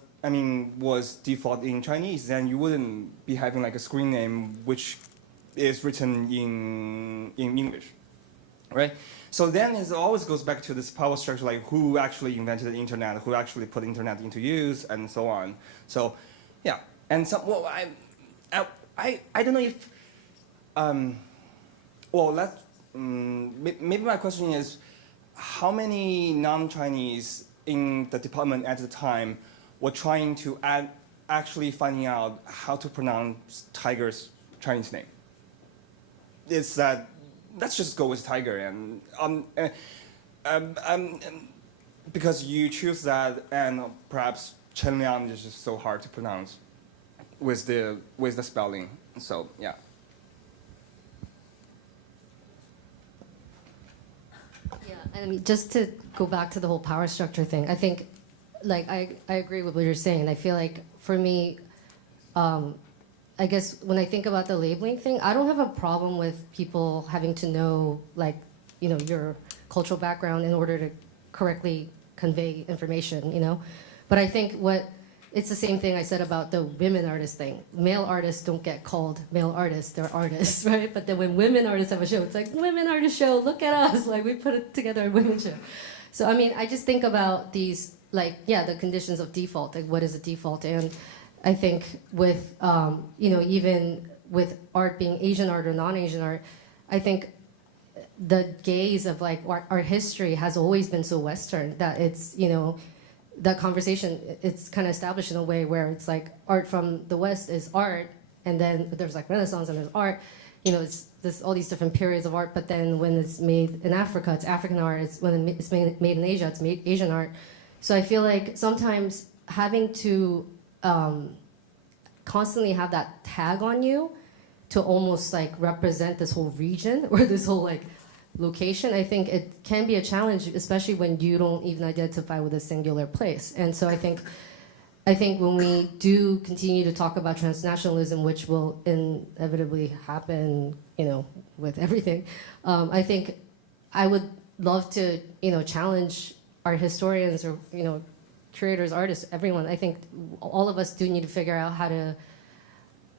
default in Chinese? Then you wouldn't be having like a screen name which is written in English, right? So then it always goes back to this power structure, like who actually invented the internet, who actually put internet into use, and so on. So, yeah, and so I don't know if maybe my question is, how many non-Chinese in the department at the time were trying to actually finding out how to pronounce Tiger's Chinese name? It's that let's just go with Tiger, and because you choose that, and perhaps Chen Liang is just so hard to pronounce with the spelling. So yeah. Yeah, and I mean, just to go back to the whole power structure thing, I think, like, I agree with what you're saying. I feel like, for me, I guess when I think about the labeling thing, I don't have a problem with people having to know, like, you know, your cultural background in order to correctly convey information, you know? But I think it's the same thing I said about the women artist thing. Male artists don't get called male artists, they're artists, right? But then when women artists have a show, it's like, women artist show, look at us, like we put it together a women's show. So I mean, I just think about these, like, yeah, the conditions of default, like what is a default? And I think with, you know, even with art being Asian art or non-Asian art, I think the gaze of like our history has always been so Western that it's, you know, that conversation, it's kind of established in a way where it's like art from the West is art, and then there's like Renaissance and there's art, you know, it's this all these different periods of art, but then when it's made in Africa, it's African art, when it's made in Asia, it's made Asian art. So I feel like sometimes having to constantly have that tag on you to almost like represent this whole region or this whole like location, I think it can be a challenge, especially when you don't even identify with a singular place. And so I think when we do continue to talk about transnationalism, which will inevitably happen, you know, with everything, I think I would love to, you know, challenge our historians or, you know, curators, artists, everyone. I think all of us do need to figure out how to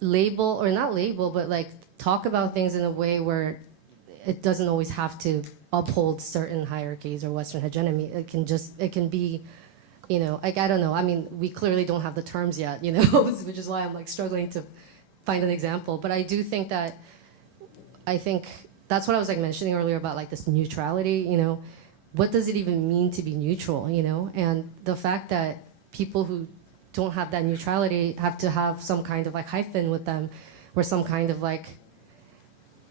label, or not label, but like talk about things in a way where it doesn't always have to uphold certain hierarchies or Western hegemony. It can be, you know, like, I don't know. I mean, we clearly don't have the terms yet, you know, which is why I'm like struggling to find an example. But I do think that, I think that's what I was like mentioning earlier about like this neutrality, you know, what does it even mean to be neutral, you know? And the fact that people who don't have that neutrality have to have some kind of like hyphen with them or some kind of like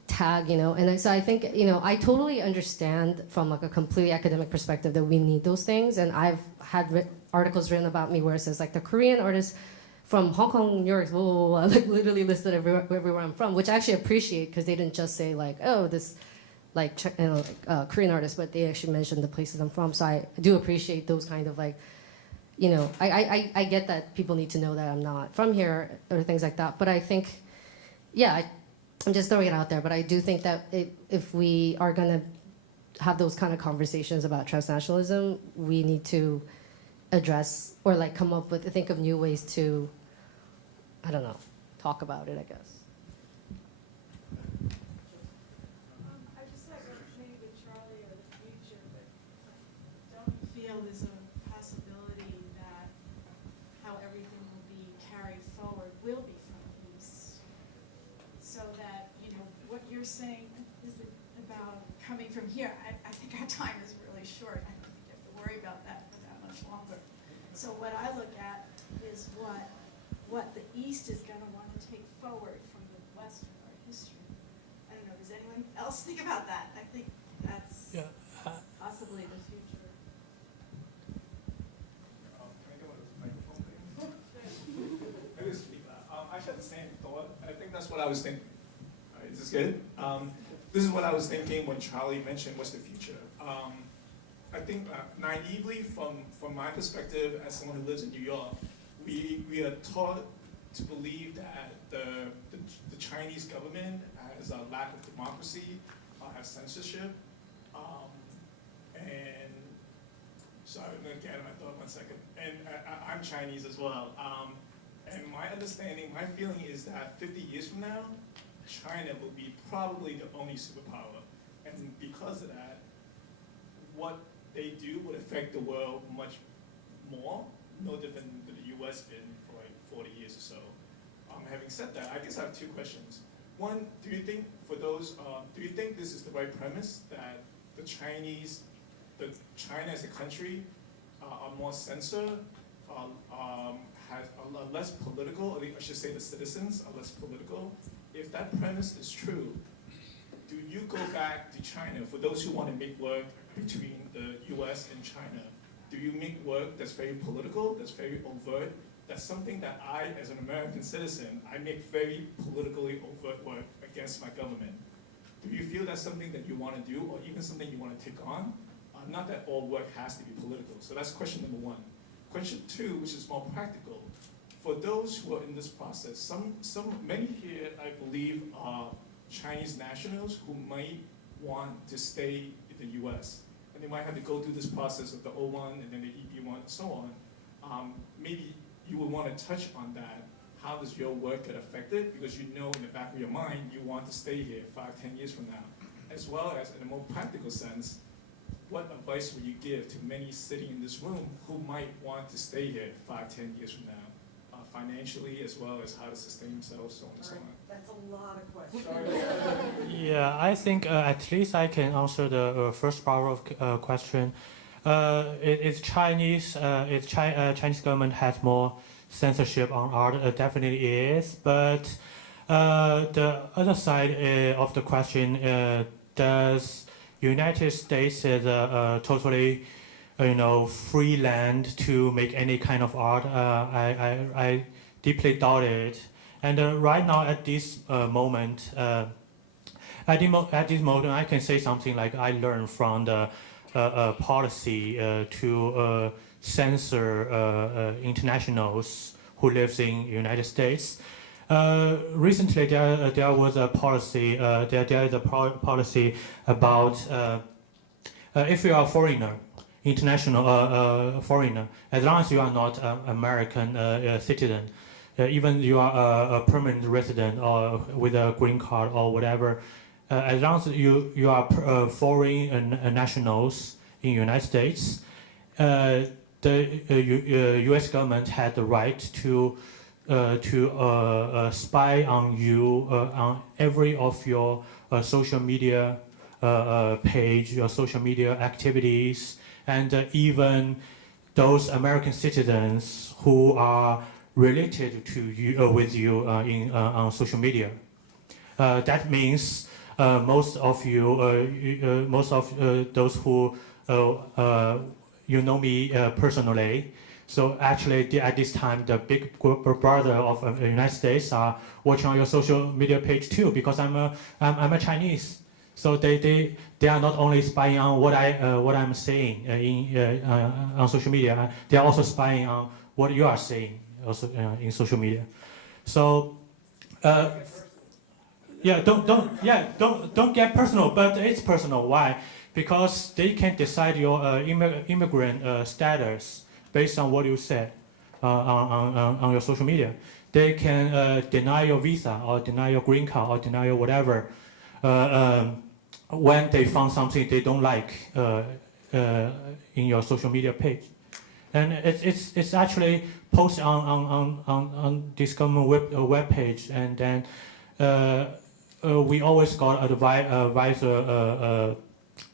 tag, you know. And so I think, you know, I totally understand from like a completely academic perspective that we need those things. And I've had articles written about me where it says like the Korean artists from Hong Kong, New York, blah, blah, blah, like literally listed everywhere I'm from, which I actually appreciate because they didn't just say like, oh, this like, you know, like, Korean artists, but they actually mentioned the places I'm from. So I do appreciate those kind of like, you know, I get that people need to know that I'm not from here or things like that. But I think, yeah, I'm just throwing it out there, but I do think that if we are going to have those kind of conversations about transnationalism, we need to address or like come up with, think of new ways to, I don't know, talk about it, I guess. I just like maybe with Charlie or the future, but don't feel there's a possibility that how everything will be carried forward will be from East. So that, you know, what you're saying is about coming from here. I think our time is really short. I don't think you have to worry about that for that much longer. So what I look at is what the East is going to want to take forward from the West of our history. I don't know, does anyone else think about that? I think that's possibly the future. Can I go with this microphone thing? Maybe speak loud. I had the same thought. I think that's what I was thinking. All right, is this good? This is what I was thinking when Charlie mentioned what's the future. I think naively, from my perspective as someone who lives in New York, we are taught to believe that the Chinese government has a lack of democracy, has censorship, and sorry, I'm going to get out of my thought 1 second. And I'm Chinese as well. And my understanding, my feeling is that 50 years from now, China will be probably the only superpower. And because of that, what they do would affect the world much more, no different than the US been for like 40 years or so. Having said that, I guess I have two questions. One, do you think do you think this is the right premise that China as a country are more censored, are less political, or I should say the citizens are less political? If that premise is true, do you go back to China, for those who want to make work between the US and China, do you make work that's very political, that's very overt? That's something that I, as an American citizen, I make very politically overt work against my government. Do you feel that's something that you want to do, or even something you want to take on? Not that all work has to be political. So that's question number one. Question two, which is more practical. For those who are in this process, many here, I believe, are Chinese nationals who might want to stay in the US. and they might have to go through this process of the O1 and then the EB1 and so on. Maybe you would want to touch on that. How does your work get affected? Because you know in the back of your mind you want to stay here 5, 10 years from now. As well as in a more practical sense, what advice would you give to many sitting in this room who might want to stay here 5, 10 years from now, financially as well as how to sustain themselves, so on and so on? That's a lot of questions. Yeah, I think at least I can answer the first part of question. It's Chinese. Chinese government has more censorship on art. Definitely is, but the other side of the question: does United States is totally, free land to make any kind of art? I deeply doubt it. And right now, at this moment, at this moment, I can say something like I learned from the policy to censor internationals who lives in United States. Recently, there was a policy. There is a policy about if you are a foreigner, international foreigner, as long as you are not an American citizen, even you are a permanent resident or with a green card or whatever, as long as you are foreign nationals in United States, the U.S. government had the right to spy on you on every of your social media page, your social media activities, and even those American citizens who are related to you with you on social media. That means most of those who you know me personally. So actually, at this time, the big brother of the United States are watching on your social media page too, because I'm a Chinese. So they are not only spying on what I'm saying on social media. They are also spying on what you are saying also in social media. So yeah, don't get personal, but it's personal. Why? Because they can decide your immigrant status based on what you said on your social media. They can deny your visa or deny your green card or deny your whatever when they found something they don't like in your social media page. And it's actually posted on this government web page, and then we always got advice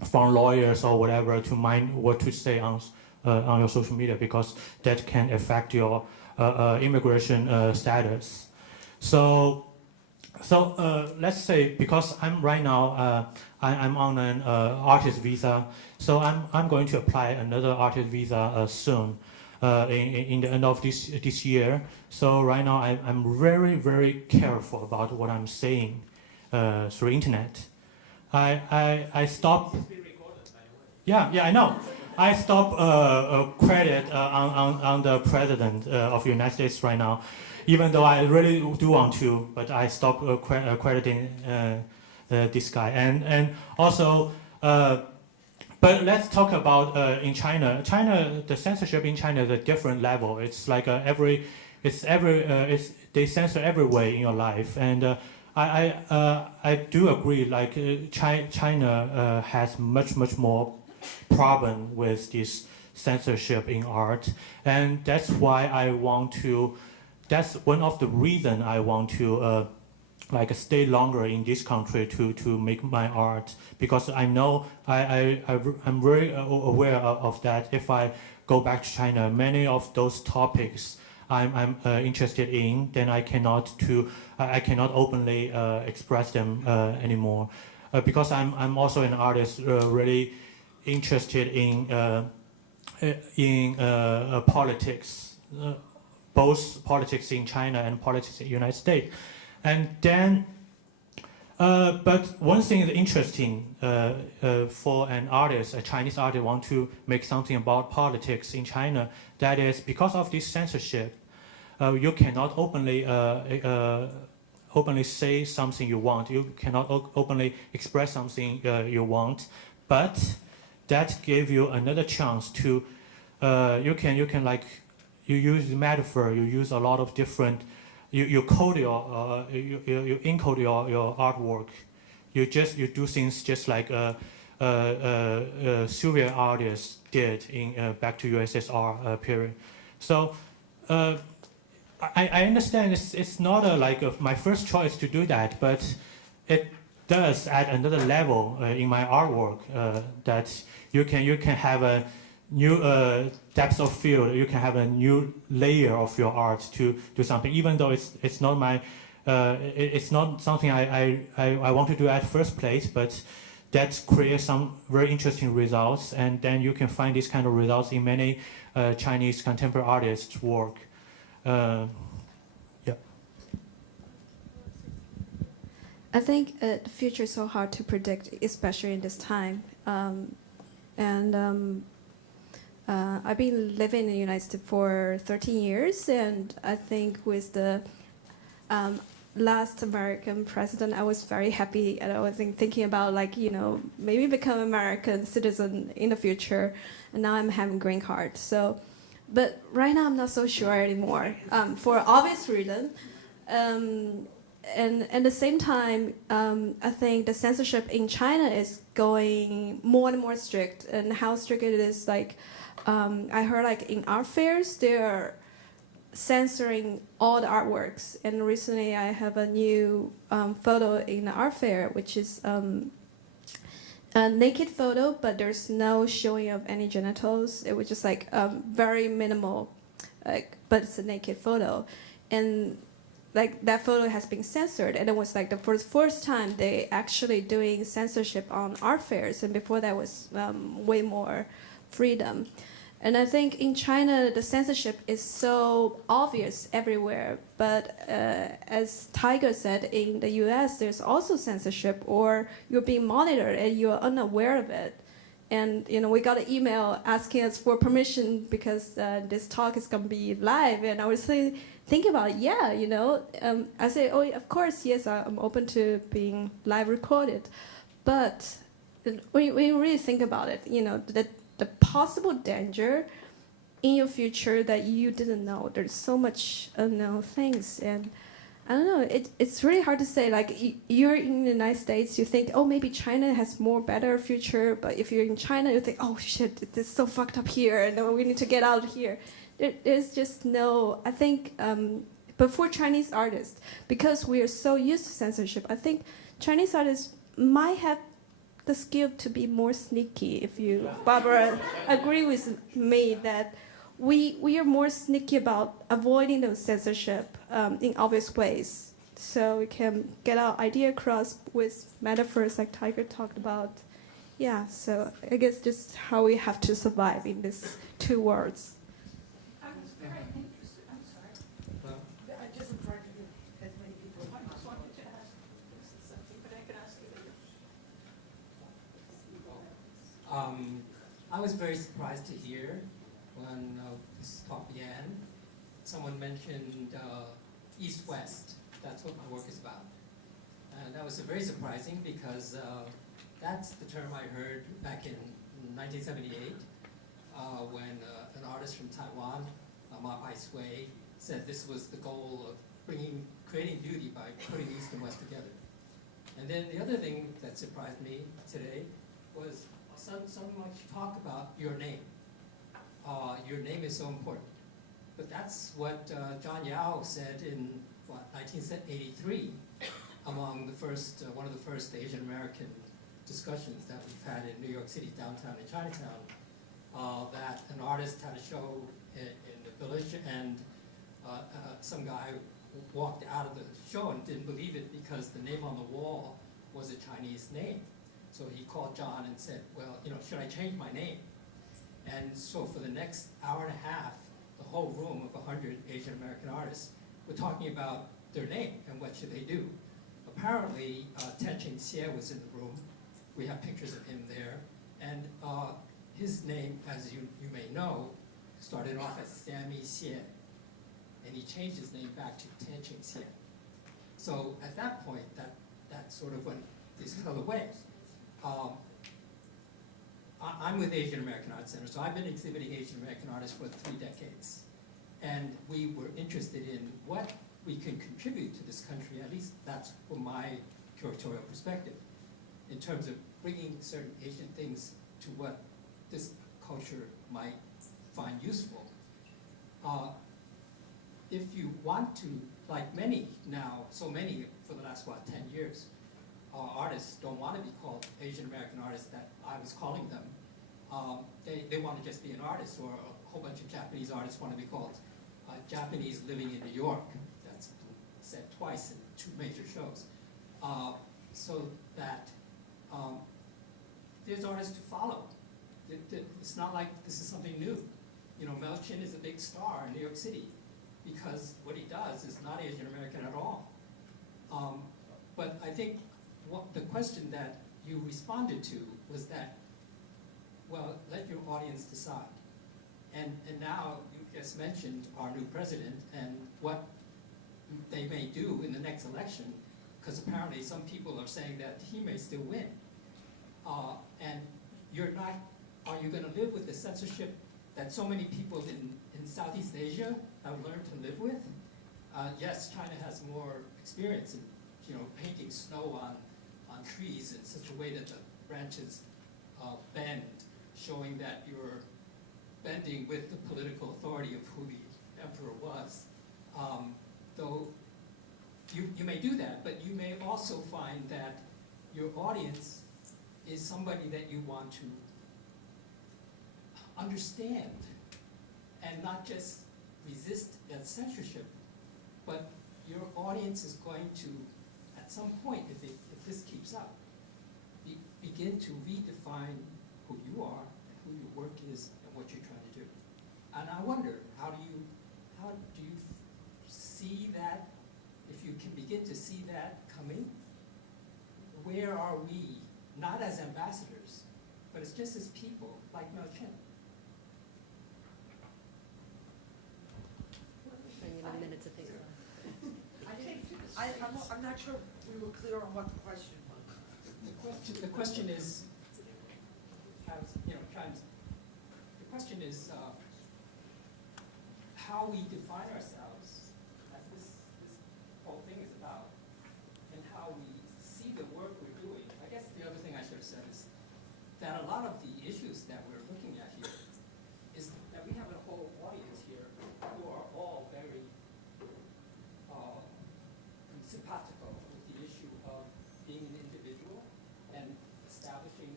from lawyers or whatever to mind what to say on your social media, because that can affect your immigration status. So let's say, because I'm right now I'm on an artist visa, so I'm going to apply another artist visa soon in the end of this year. So right now I'm very, very careful about what I'm saying through internet. I stop. Yeah, I know. I stop credit on the president of the United States right now, even though I really do want to, but I stop crediting this guy. And also, but let's talk about in China. China, the censorship in China is a different level. It's like they censor every way in your life. And I do agree. Like China has much more problem with this censorship in art, and that's why I want to. That's one of the reasons I want to like stay longer in this country to make my art, because I know I'm very aware of that. If I go back to China, many of those topics I'm interested in, then I cannot openly express them anymore, because I'm also an artist really interested in politics, both politics in China and politics in the United States. And then, but one thing is interesting for an artist, a Chinese artist, want to make something about politics in China. That is, because of this censorship, you cannot openly say something you want. You cannot openly express something you want. But that gave you another chance to, you can like, you use the metaphor, you use a lot of different, you code your, you encode your artwork. You do things just like Soviet artists did in back to USSR period. So I understand it's not my first choice to do that, but it does add another level in my artwork that you can have a new depth of field. You can have a new layer of your art to do something, even though it's not my it's not something I want to do at first place, but that creates some very interesting results, and then you can find these kind of results in many Chinese contemporary artists' work. Yeah. I think the future is so hard to predict, especially in this time. I've been living in the United States for 13 years, and I think with the last American president, I was very happy, and I was thinking about maybe become American citizen in the future, and now I'm having green card. So, but right now I'm not so sure anymore, for obvious reason. And at the same time, I think the censorship in China is going more and more strict, and how strict it is, I heard in art fairs, they're censoring all the artworks. And recently I have a new photo in the art fair, which is a naked photo, but there's no showing of any genitals. It was just very minimal, but it's a naked photo. And that photo has been censored, and it was for the first time they actually doing censorship on art fairs, and before that was way more freedom. And I think in China, the censorship is so obvious everywhere. But as Tiger said, in the US, there's also censorship, or you're being monitored and you're unaware of it. And we got an email asking us for permission because this talk is going to be live. And I was thinking about it, I say, oh, of course, yes, I'm open to being live recorded. But when you really think about it, the possible danger in your future that you didn't know. There's so much unknown things, and I don't know. It's really hard to say. You're in the United States, you think, oh, maybe China has more better future. But if you're in China, you think, oh shit, it's so fucked up here, and we need to get out of here. There's just no. I think, but for Chinese artists, because we are so used to censorship, I think Chinese artists might have the skill to be more sneaky. If you, Barbara, agree with me that we are more sneaky about avoiding those censorship in obvious ways, so we can get our idea across with metaphors like Tiger talked about. Yeah, so I guess just how we have to survive in these two worlds. I was very interested. I'm sorry. I just tried to get as many people. I just wanted to ask something, but I can ask you later. I was very surprised to hear when this talk began, someone mentioned East-West. That's what my work is about. And that was very surprising because that's the term I heard back in 1978 when an artist from Taiwan, Ma Bai Sui, said this was the goal of creating beauty by putting East and West together. And then the other thing that surprised me today was so much talk about your name. Your name is so important. But that's what John Yao said in 1983 among the first, one of the first Asian American discussions that we've had in New York City, downtown and Chinatown, that an artist had a show in the village, and some guy walked out of the show and didn't believe it because the name on the wall was a Chinese name. So he called John and said, well, should I change my name? And so for the next hour and a half, the whole room of 100 Asian American artists were talking about their name and what should they do. Apparently, Tenqing Xie was in the room. We have pictures of him there. And his name, as you may know, started off as Sammy Xie. And he changed his name back to Tenqing Xie. So at that point, that sort of went this other way. I'm with Asian American Art Center, so I've been exhibiting Asian American artists for 3 decades. And we were interested in what we can contribute to this country, at least that's from my curatorial perspective, in terms of bringing certain Asian things to what this culture might find useful. If you want to, like many now, so many for the last, 10 years, artists don't want to be called Asian American artists that I was calling them. They want to just be an artist, or a whole bunch of Japanese artists want to be called Japanese living in New York. That's said twice in 2 major shows. So that there's artists to follow. It's not like this is something new. You know, Mel Chen is a big star in New York City because what he does is not Asian American at all. But I think the question that you responded to was that, well, let your audience decide. And now you just mentioned our new president and what they may do in the next election, because apparently some people are saying that he may still win. And are you going to live with the censorship that so many people in Southeast Asia have learned to live with? Yes, China has more experience in, painting snow on trees in such a way that the branches bend, showing that you're bending with the political authority of who the emperor was. Though you may do that, but you may also find that your audience is somebody that you want to understand and not just resist that censorship, but your audience is going to, at some point, if this keeps up, begin to redefine who you are, and who your work is, and what you're trying to do. And I wonder, how do you see that? If you can begin to see that coming, where are we, not as ambassadors, but it's just as people, like Mel Chen? A minute to think about I'm not sure we were clear on what the question was. The question is, the question is how we define ourselves, as this whole thing is about, and how we see the work we're doing. I guess the other thing I should have said is that a lot of the issues that we're looking at here is that we have a whole audience here who are all very simpatico with the issue of being an individual and establishing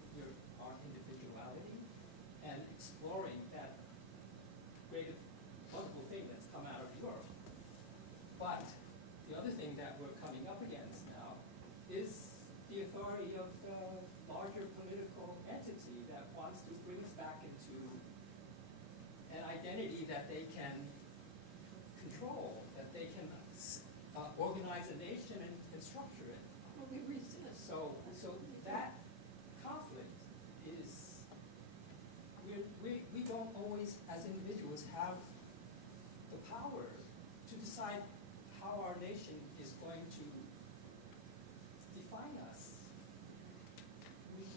our individuality and exploring that great, wonderful thing that's come out of Europe. But the other thing that we're coming up against now is the authority of the larger political entity that wants to bring us back into an identity that they can control, that they can organize a nation and structure it. Well, we resist. So that conflict is, we don't always, as individuals, have the power to decide how our nation is going to define us.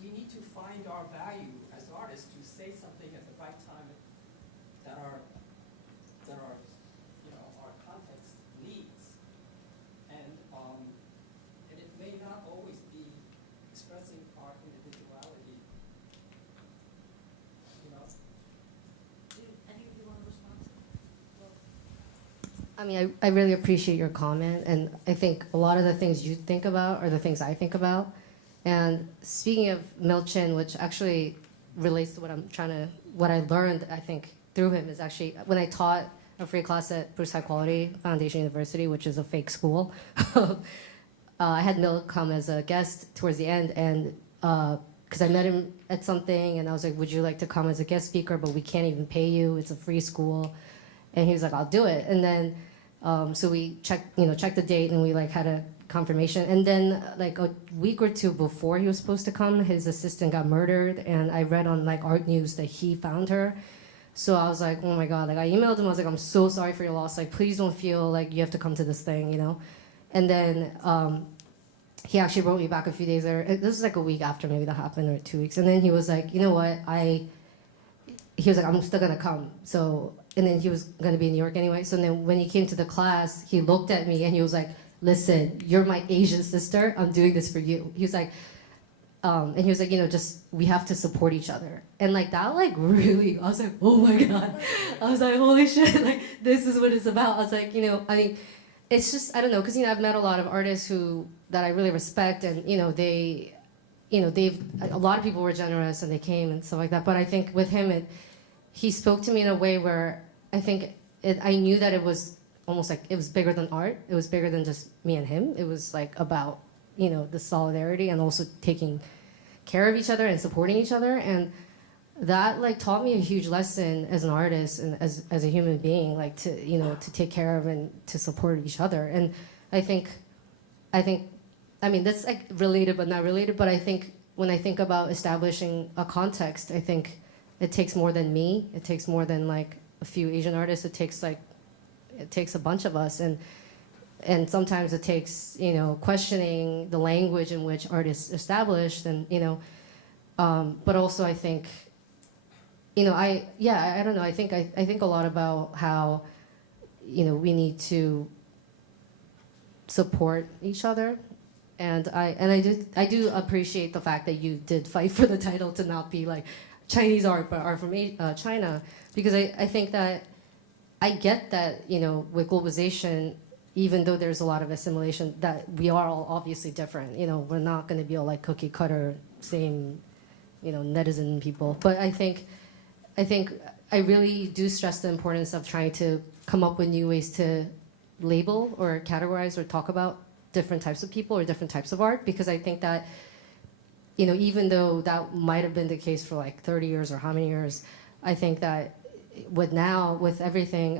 We need to find our value as artists to say something at the right time that our context needs. And it may not always be expressing our individuality. Any of you want to respond to? I mean, I really appreciate your comment, and I think a lot of the things you think about are the things I think about. And speaking of Mel Chen, which actually relates to what I learned, I think, through him, is actually when I taught a free class at Bruce High Quality Foundation University, which is a fake school. I had Mel come as a guest towards the end, and because I met him at something, and I was like, would you like to come as a guest speaker, but we can't even pay you, it's a free school. And he was like, I'll do it. And then, so we checked the date, and we had a confirmation. And then a week or two before he was supposed to come, his assistant got murdered, and I read on Art News that he found her. So I was like, oh my God, I emailed him, I was like, I'm so sorry for your loss, please don't feel like you have to come to this thing, And then he actually wrote me back a few days later. This was like a week after maybe that happened, or 2 weeks. And then he was like, you know what, he was like, I'm still gonna come. So, and then he was gonna be in New York anyway. So then when he came to the class, he looked at me and he was like, listen, you're my Asian sister. I'm doing this for you. He was like, and he was like, just, we have to support each other. And like that, like really, I was like, oh my God. I was like, holy shit, like this is what it's about. I was like, I mean, it's just, I don't know, because, I've met a lot of artists that I really respect, and, they've, a lot of people were generous and they came and stuff like that. But I think with him, he spoke to me in a way where I think I knew that it was almost like it was bigger than art. It was bigger than just me and him. It was like about, the solidarity and also taking care of each other and supporting each other. And that like taught me a huge lesson as an artist and as a human being, like to, to take care of and to support each other. And I think, I mean, that's like related but not related, but I think when I think about establishing a context, I think it takes more than me. It takes more than like a few Asian artists. It takes a bunch of us. And sometimes it takes, questioning the language in which art is established, and, but also I think, I don't know, I think a lot about how, we need to support each other. And I do appreciate the fact that you did fight for the title to not be like Chinese art, but art from China, because I think that I get that, with globalization, even though there's a lot of assimilation, that we are all obviously different. We're not going to be all like cookie cutter, same, netizen people. But I think I really do stress the importance of trying to come up with new ways to label or categorize or talk about different types of people or different types of art, because I think that, even though that might have been the case for like 30 years or how many years, I think that with everything,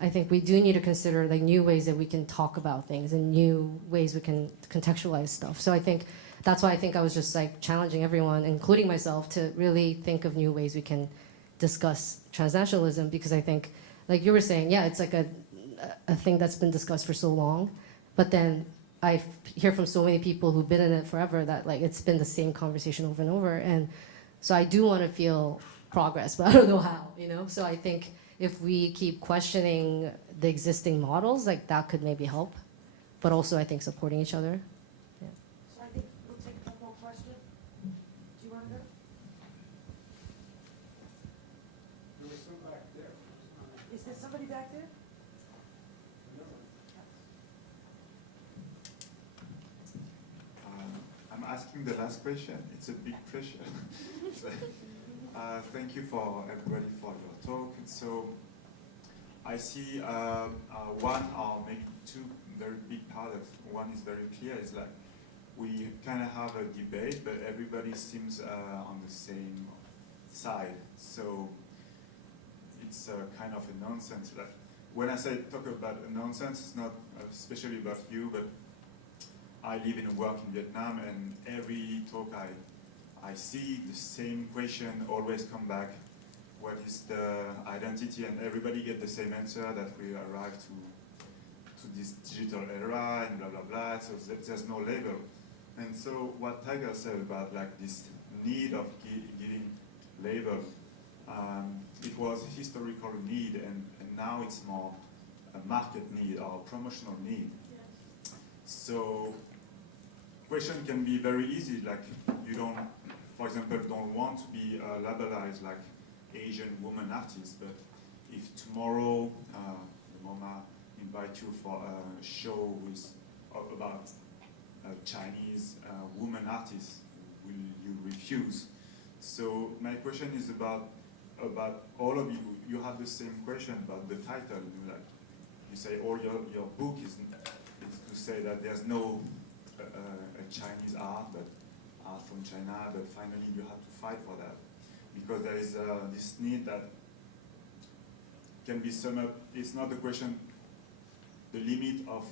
I think we do need to consider like new ways that we can talk about things and new ways we can contextualize stuff. So I think that's why I think I was just like challenging everyone, including myself, to really think of new ways we can discuss transnationalism, because I think, like you were saying, yeah, it's like a thing that's been discussed for so long, but then I hear from so many people who've been in it forever that like it's been the same conversation over and over, and so I do want to feel progress, but I don't know how, So I think if we keep questioning the existing models, like that could maybe help, but also I think supporting each other. Yeah. So I think we'll take one more question. Do you want to go? There was some back there. Is there somebody back there? I'm asking the last question. It's a big pressure. Thank you for everybody for your talk. So I see one or maybe two very big paradox. One is very clear. It's like we kind of have a debate, but everybody seems on the same side. So it's kind of a nonsense. Like when I say talk about a nonsense, it's not especially about you, but I live and work in Vietnam, and every talk I see the same question always come back. What is the identity? And everybody get the same answer, that we arrive to this digital era and blah, blah, blah. So there's no label. And so what Tiger said about like this need of giving label, it was a historical need, and now it's more a market need or a promotional need. Yes. So question can be very easy, like you don't, for example, don't want to be labelized like Asian woman artist, but if tomorrow the MoMA invite you for a show about Chinese woman artists, will you refuse? So my question is about all of you. You have the same question about the title. Like you say, all your book is to say that there's no a Chinese art, but art from China, but finally you have to fight for that. Because there is this need that can be summed up. It's not the question, the limit of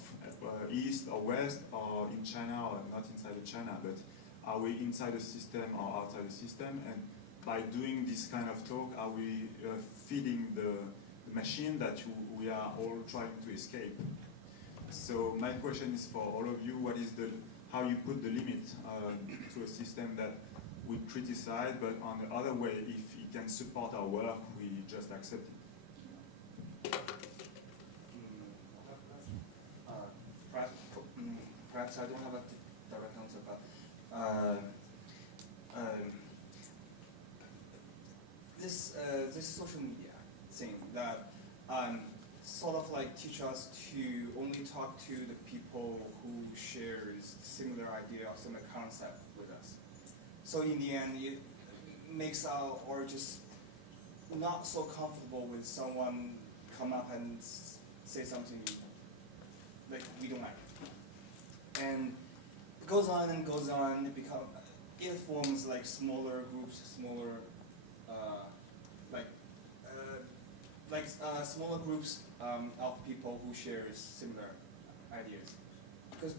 East or West, or in China or not inside of China, but are we inside the system or outside the system? And by doing this kind of talk, are we feeding the machine that we are all trying to escape? So my question is for all of you: what is the how you put the limit to a system that we criticize, but on the other way, if it can support our work, we just accept it. Perhaps I don't have a direct answer, but this social media thing that sort of like teach us to only talk to the people who shares similar idea or similar concept with us. So in the end, it makes our or just not so comfortable with someone come up and say something like we don't like. And it goes on and goes on. It forms like smaller groups, smaller smaller groups of people who share similar ideas. Because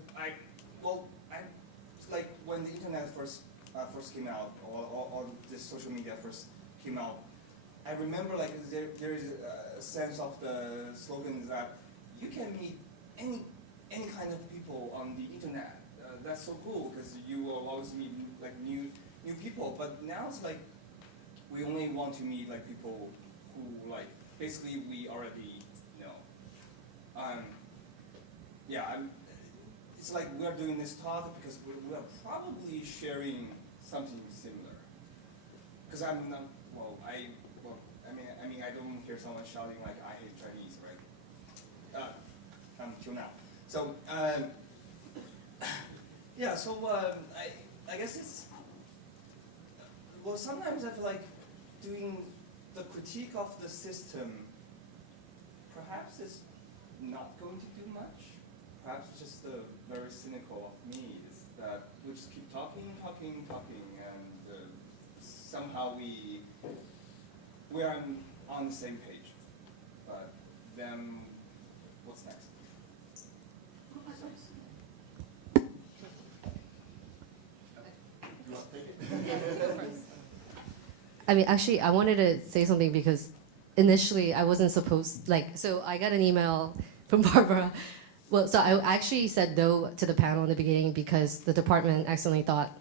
like when the internet first came out, or this social media first came out, I remember like there is a sense of the slogan that you can meet any kind of people on the internet. That's so cool because you will always meet like new people. But now it's like we only want to meet like people who like basically we already know. It's like we are doing this talk because we are probably sharing something similar. Because I don't hear someone shouting like I hate Chinese, right? Until now. So I guess it's sometimes I feel like doing the critique of the system perhaps is not going to do much. Perhaps just very cynical of me is that we just keep talking, and somehow we are on the same page. But then, what's next? I mean, actually, I wanted to say something because initially I wasn't supposed, so I got an email from Barbara. Well, so I actually said no to the panel in the beginning because the department accidentally thought,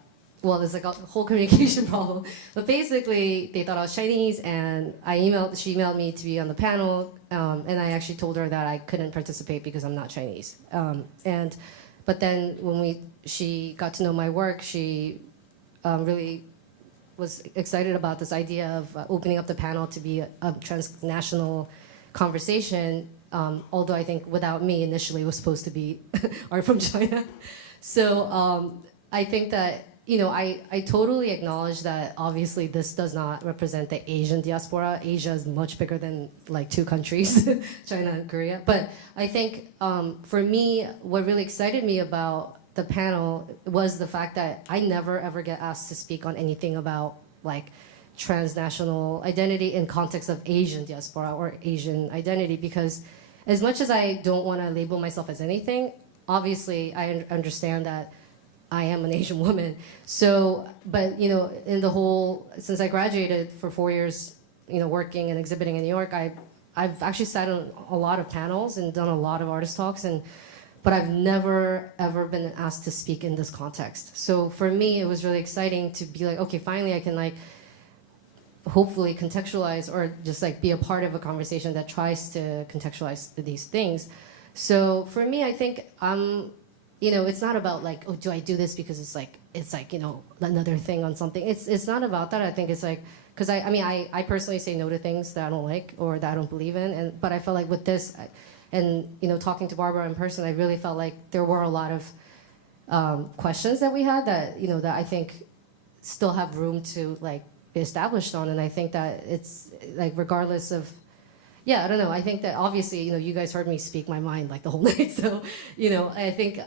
well, there's like a whole communication problem. But basically, they thought I was Chinese, and she emailed me to be on the panel, and I actually told her that I couldn't participate because I'm not Chinese. But then when she got to know my work, she really was excited about this idea of opening up the panel to be a transnational conversation, although I think without me initially it was supposed to be art from China. So I think that, I totally acknowledge that obviously this does not represent the Asian diaspora. Asia is much bigger than like 2 countries, China and Korea. But I think for me, what really excited me about the panel was the fact that I never ever get asked to speak on anything about like transnational identity in context of Asian diaspora or Asian identity, because as much as I don't want to label myself as anything, obviously I understand that I am an Asian woman. So, but in the whole, since I graduated for 4 years, working and exhibiting in New York, I've actually sat on a lot of panels and done a lot of artist talks, but I've never ever been asked to speak in this context. So for me, it was really exciting to be like, okay, finally I can like hopefully contextualize or just like be a part of a conversation that tries to contextualize these things. So for me, I think it's not about like, oh, do I do this because it's like another thing on something. It's not about that. I think it's like, because I personally say no to things that I don't like or that I don't believe in, but I felt like with this. And talking to Barbara in person, I really felt like there were a lot of questions that we had that that I think still have room to like be established on. And I think that it's like regardless of, I don't know. I think that obviously you guys heard me speak my mind like the whole night. So I think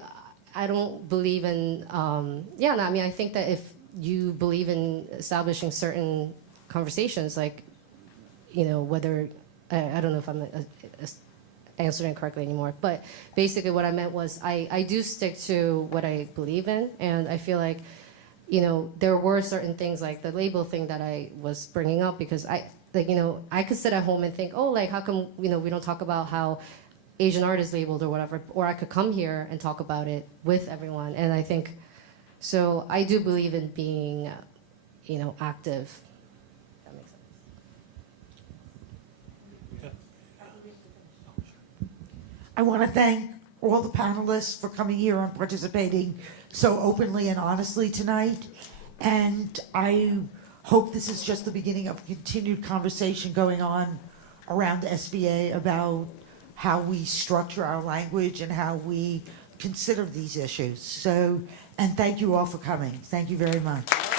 I don't believe in I think that if you believe in establishing certain conversations, like whether I don't know if I'm answering correctly anymore, but basically what I meant was I do stick to what I believe in, and I feel like there were certain things like the label thing that I was bringing up because I could sit at home and think, oh, like how come we don't talk about how Asian artist labeled or whatever, or I could come here and talk about it with everyone. And I think, so I do believe in being, active. That makes sense. I want to thank all the panelists for coming here and participating so openly and honestly tonight. And I hope this is just the beginning of a continued conversation going on around SVA about how we structure our language and how we consider these issues. So, and thank you all for coming. Thank you very much.